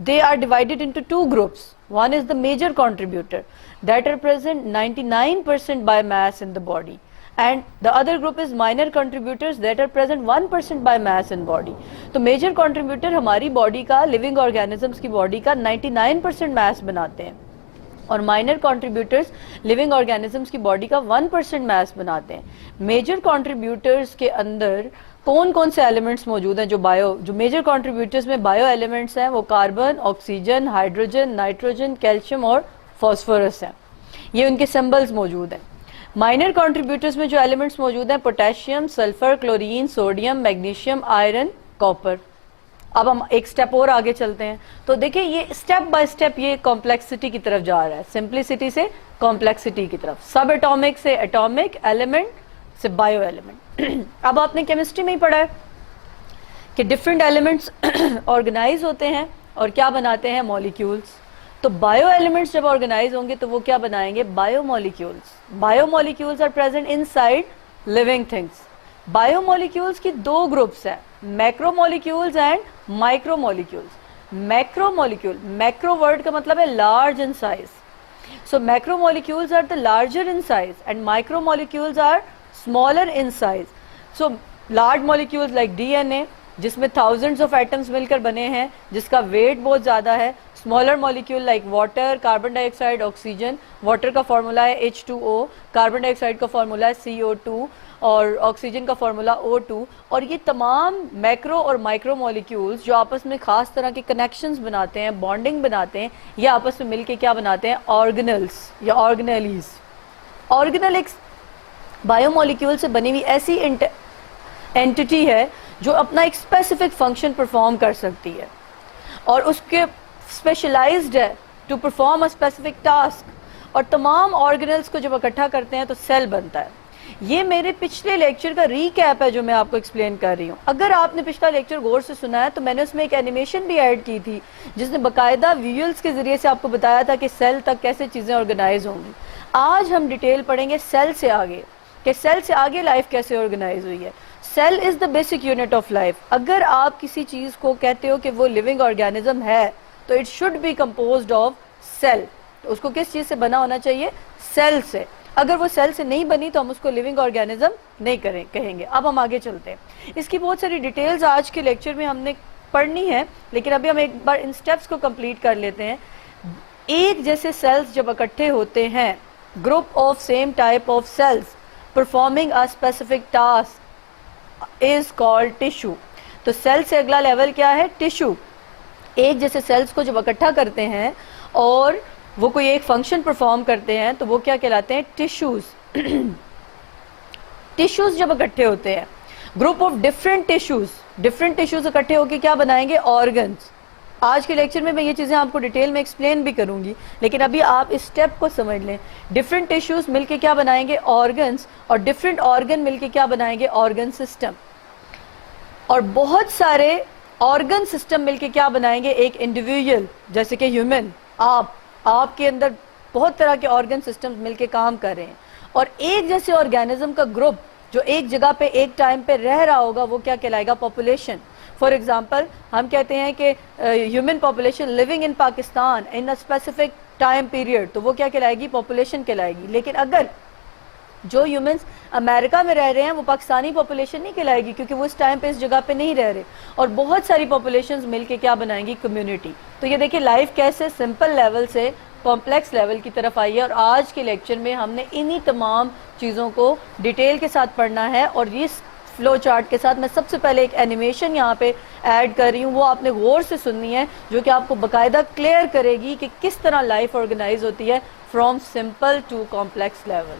They are divided into 2 groups. One is the major contributor that represent 99% by mass in the body, and the other group is minor contributors that represent 1% by mass in body. تو major contributor ہماری body کا, living organisms کی body کا 99% mass بناتے ہیں, اور minor contributors living organisms کی body کا 1% میس بناتے ہیں. میجر کنٹریبیوٹرز کے اندر کون کون سے ایلیمنٹس موجود ہیں جو میجر کنٹریبیوٹرز میں بایو ایلیمنٹس ہیں؟ وہ carbon, oxygen, hydrogen, nitrogen, calcium اور فاسفورس ہیں. یہ ان کے سمبلز موجود ہیں. مائنر کنٹریبیوٹرز میں جو ایلیمنٹس موجود ہیں potassium, sulphur, chlorine, sodium, magnesium, iron, copper. اب ہم ایک سٹیپ اور آگے چلتے ہیں تو دیکھیں یہ سٹیپ بائی سٹیپ یہ کمپلیکسٹی کی طرف جا رہا ہے, سمپلسٹی سے کمپلیکسٹی کی طرف, سب ایٹامک سے ایٹامک, ایلیمنٹ سے بایو ایلیمنٹ. اب آپ نے کیمسٹری میں ہی پڑھا ہے کہ ڈفرینٹ ایلیمنٹس آرگنائز ہوتے ہیں اور کیا بناتے ہیں؟ مالیکیولز. تو بایو ایلیمنٹس جب آرگنائز ہوں گے تو وہ کیا بنائیں گے؟ Biomolecules. Biomolecules are present inside living things. Biomolecules کی 2 گروپس ہیں, macromolecules and micromolecules. Macromolecule, macro word کا مطلب ہے large in size. So macromolecules are the larger in size and micromolecules are smaller in size. So large molecules like D N A جس میں thousands of atoms مل کر بنے ہیں, جس کا ویٹ بہت زیادہ ہے. Smaller molecule like water, carbon ڈائی آکسائڈ, آکسیجن. واٹر کا فارمولا ہے H2O, کاربن ڈائی آکسائڈ کا فارمولا ہے CO2 اور آکسیجن کا فارمولا O2. اور یہ تمام میکرو اور مائکرو مالیکیولز جو آپس میں خاص طرح کے کنیکشنز بناتے ہیں, بانڈنگ بناتے ہیں, یہ آپس میں مل کے کیا بناتے ہیں؟ آرگنلز یا آرگنیلیز. آرگنل ایک بایو مالیکیول سے بنی ہوئی ایسی اینٹیٹی ہے جو اپنا ایک اسپیسیفک فنکشن پرفارم کر سکتی ہے اور اس کے اسپیشلائزڈ ہے to perform a specific task. اور تمام آرگنلز کو جب اکٹھا کرتے ہیں تو سیل بنتا ہے. یہ میرے پچھلے لیکچر کا ریکیپ ہے جو میں آپ کو ایکسپلین کر رہی ہوں. اگر آپ نے پچھلا لیکچر غور سے سنا ہے تو میں نے اس میں ایک اینیمیشن بھی ایڈ کی تھی جس نے باقاعدہ ویژولز کے ذریعے سے آپ کو بتایا تھا کہ سیل تک کیسے چیزیں آرگنائز ہوں گی. آج ہم ڈیٹیل پڑھیں گے سیل سے آگے, کہ سیل سے آگے لائف کیسے آرگنائز ہوئی ہے. Cell is the basic unit of life. اگر آپ کسی چیز کو کہتے ہو کہ وہ لیونگ آرگینزم ہے تو it should be composed of cell. تو اس کو کس چیز سے بنا ہونا چاہیے؟ سیل سے. اگر وہ سیل سے نہیں بنی تو ہم اس کو لیونگ آرگینزم نہیں کہیں گے. اب ہم آگے چلتے ہیں. اس کی بہت ساری ڈیٹیلز آج کے لیکچر میں ہم نے پڑھنی ہے, لیکن ابھی ہم ایک بار ان سٹیپس کو کمپلیٹ کر لیتے ہیں. ایک جیسے سیلز جب اکٹھے ہوتے ہیں, group of same type of cells performing a specific task is called tissue. تو سیل سے اگلا لیول کیا ہے؟ ٹیشو. ایک جیسے سیلز کو جب اکٹھا کرتے ہیں اور وہ کوئی ایک فنکشن پرفارم کرتے ہیں تو وہ کیا کہلاتے ہیں؟ ٹیشوز. ٹیشوز جب اکٹھے ہوتے ہیں, گروپ آف ڈفرینٹ ٹیشوز اکٹھے ہو کے کیا بنائیں گے؟ آرگنز. آج کے لیکچر میں یہ چیزیں آپ کو ڈیٹیل میں ایکسپلین بھی کروں گی, لیکن ابھی آپ اس سٹیپ کو سمجھ لیں. ڈفرینٹ ٹیشوز مل کے کیا بنائیں گے؟ آرگنز. اور ڈفرینٹ آرگن مل کے کیا بنائیں گے؟ Organ system. اور بہت سارے آرگن سسٹم مل کے کیا بنائیں گے؟ ایک انڈیویژل, جیسے کہ ہیومن, آپ کے اندر بہت طرح کے آرگن سسٹم مل کے کام کر رہے ہیں. اور ایک جیسے آرگینزم کا گروپ جو ایک جگہ پہ ایک ٹائم پہ رہ رہا ہوگا وہ کیا کہلائے گا؟ پاپولیشن. فار ایگزامپل ہم کہتے ہیں کہ human population living in Pakistan in a specific time period, تو وہ کیا کہلائے گی؟ پاپولیشن کہلائے گی. لیکن اگر جو ہیومنس امریکہ میں رہ رہے ہیں وہ پاکستانی پاپولیشن نہیں کہلائے گی, کیونکہ وہ اس ٹائم پہ اس جگہ پہ نہیں رہ رہے. اور بہت ساری پاپولیشنز مل کے کیا بنائیں گی؟ کمیونٹی. تو یہ دیکھیں لائف کیسے سمپل لیول سے کمپلیکس لیول کی طرف آئی ہے, اور آج کے لیکچر میں ہم نے انہی تمام چیزوں کو ڈیٹیل کے ساتھ پڑھنا ہے. اور اس فلو چارٹ کے ساتھ میں سب سے پہلے ایک اینیمیشن یہاں پہ ایڈ کر رہی ہوں, وہ آپ نے غور سے سننی ہے, جو کہ آپ کو باقاعدہ کلیئر کرے گی کہ کس طرح لائف آرگنائز ہوتی ہے from simple to complex level.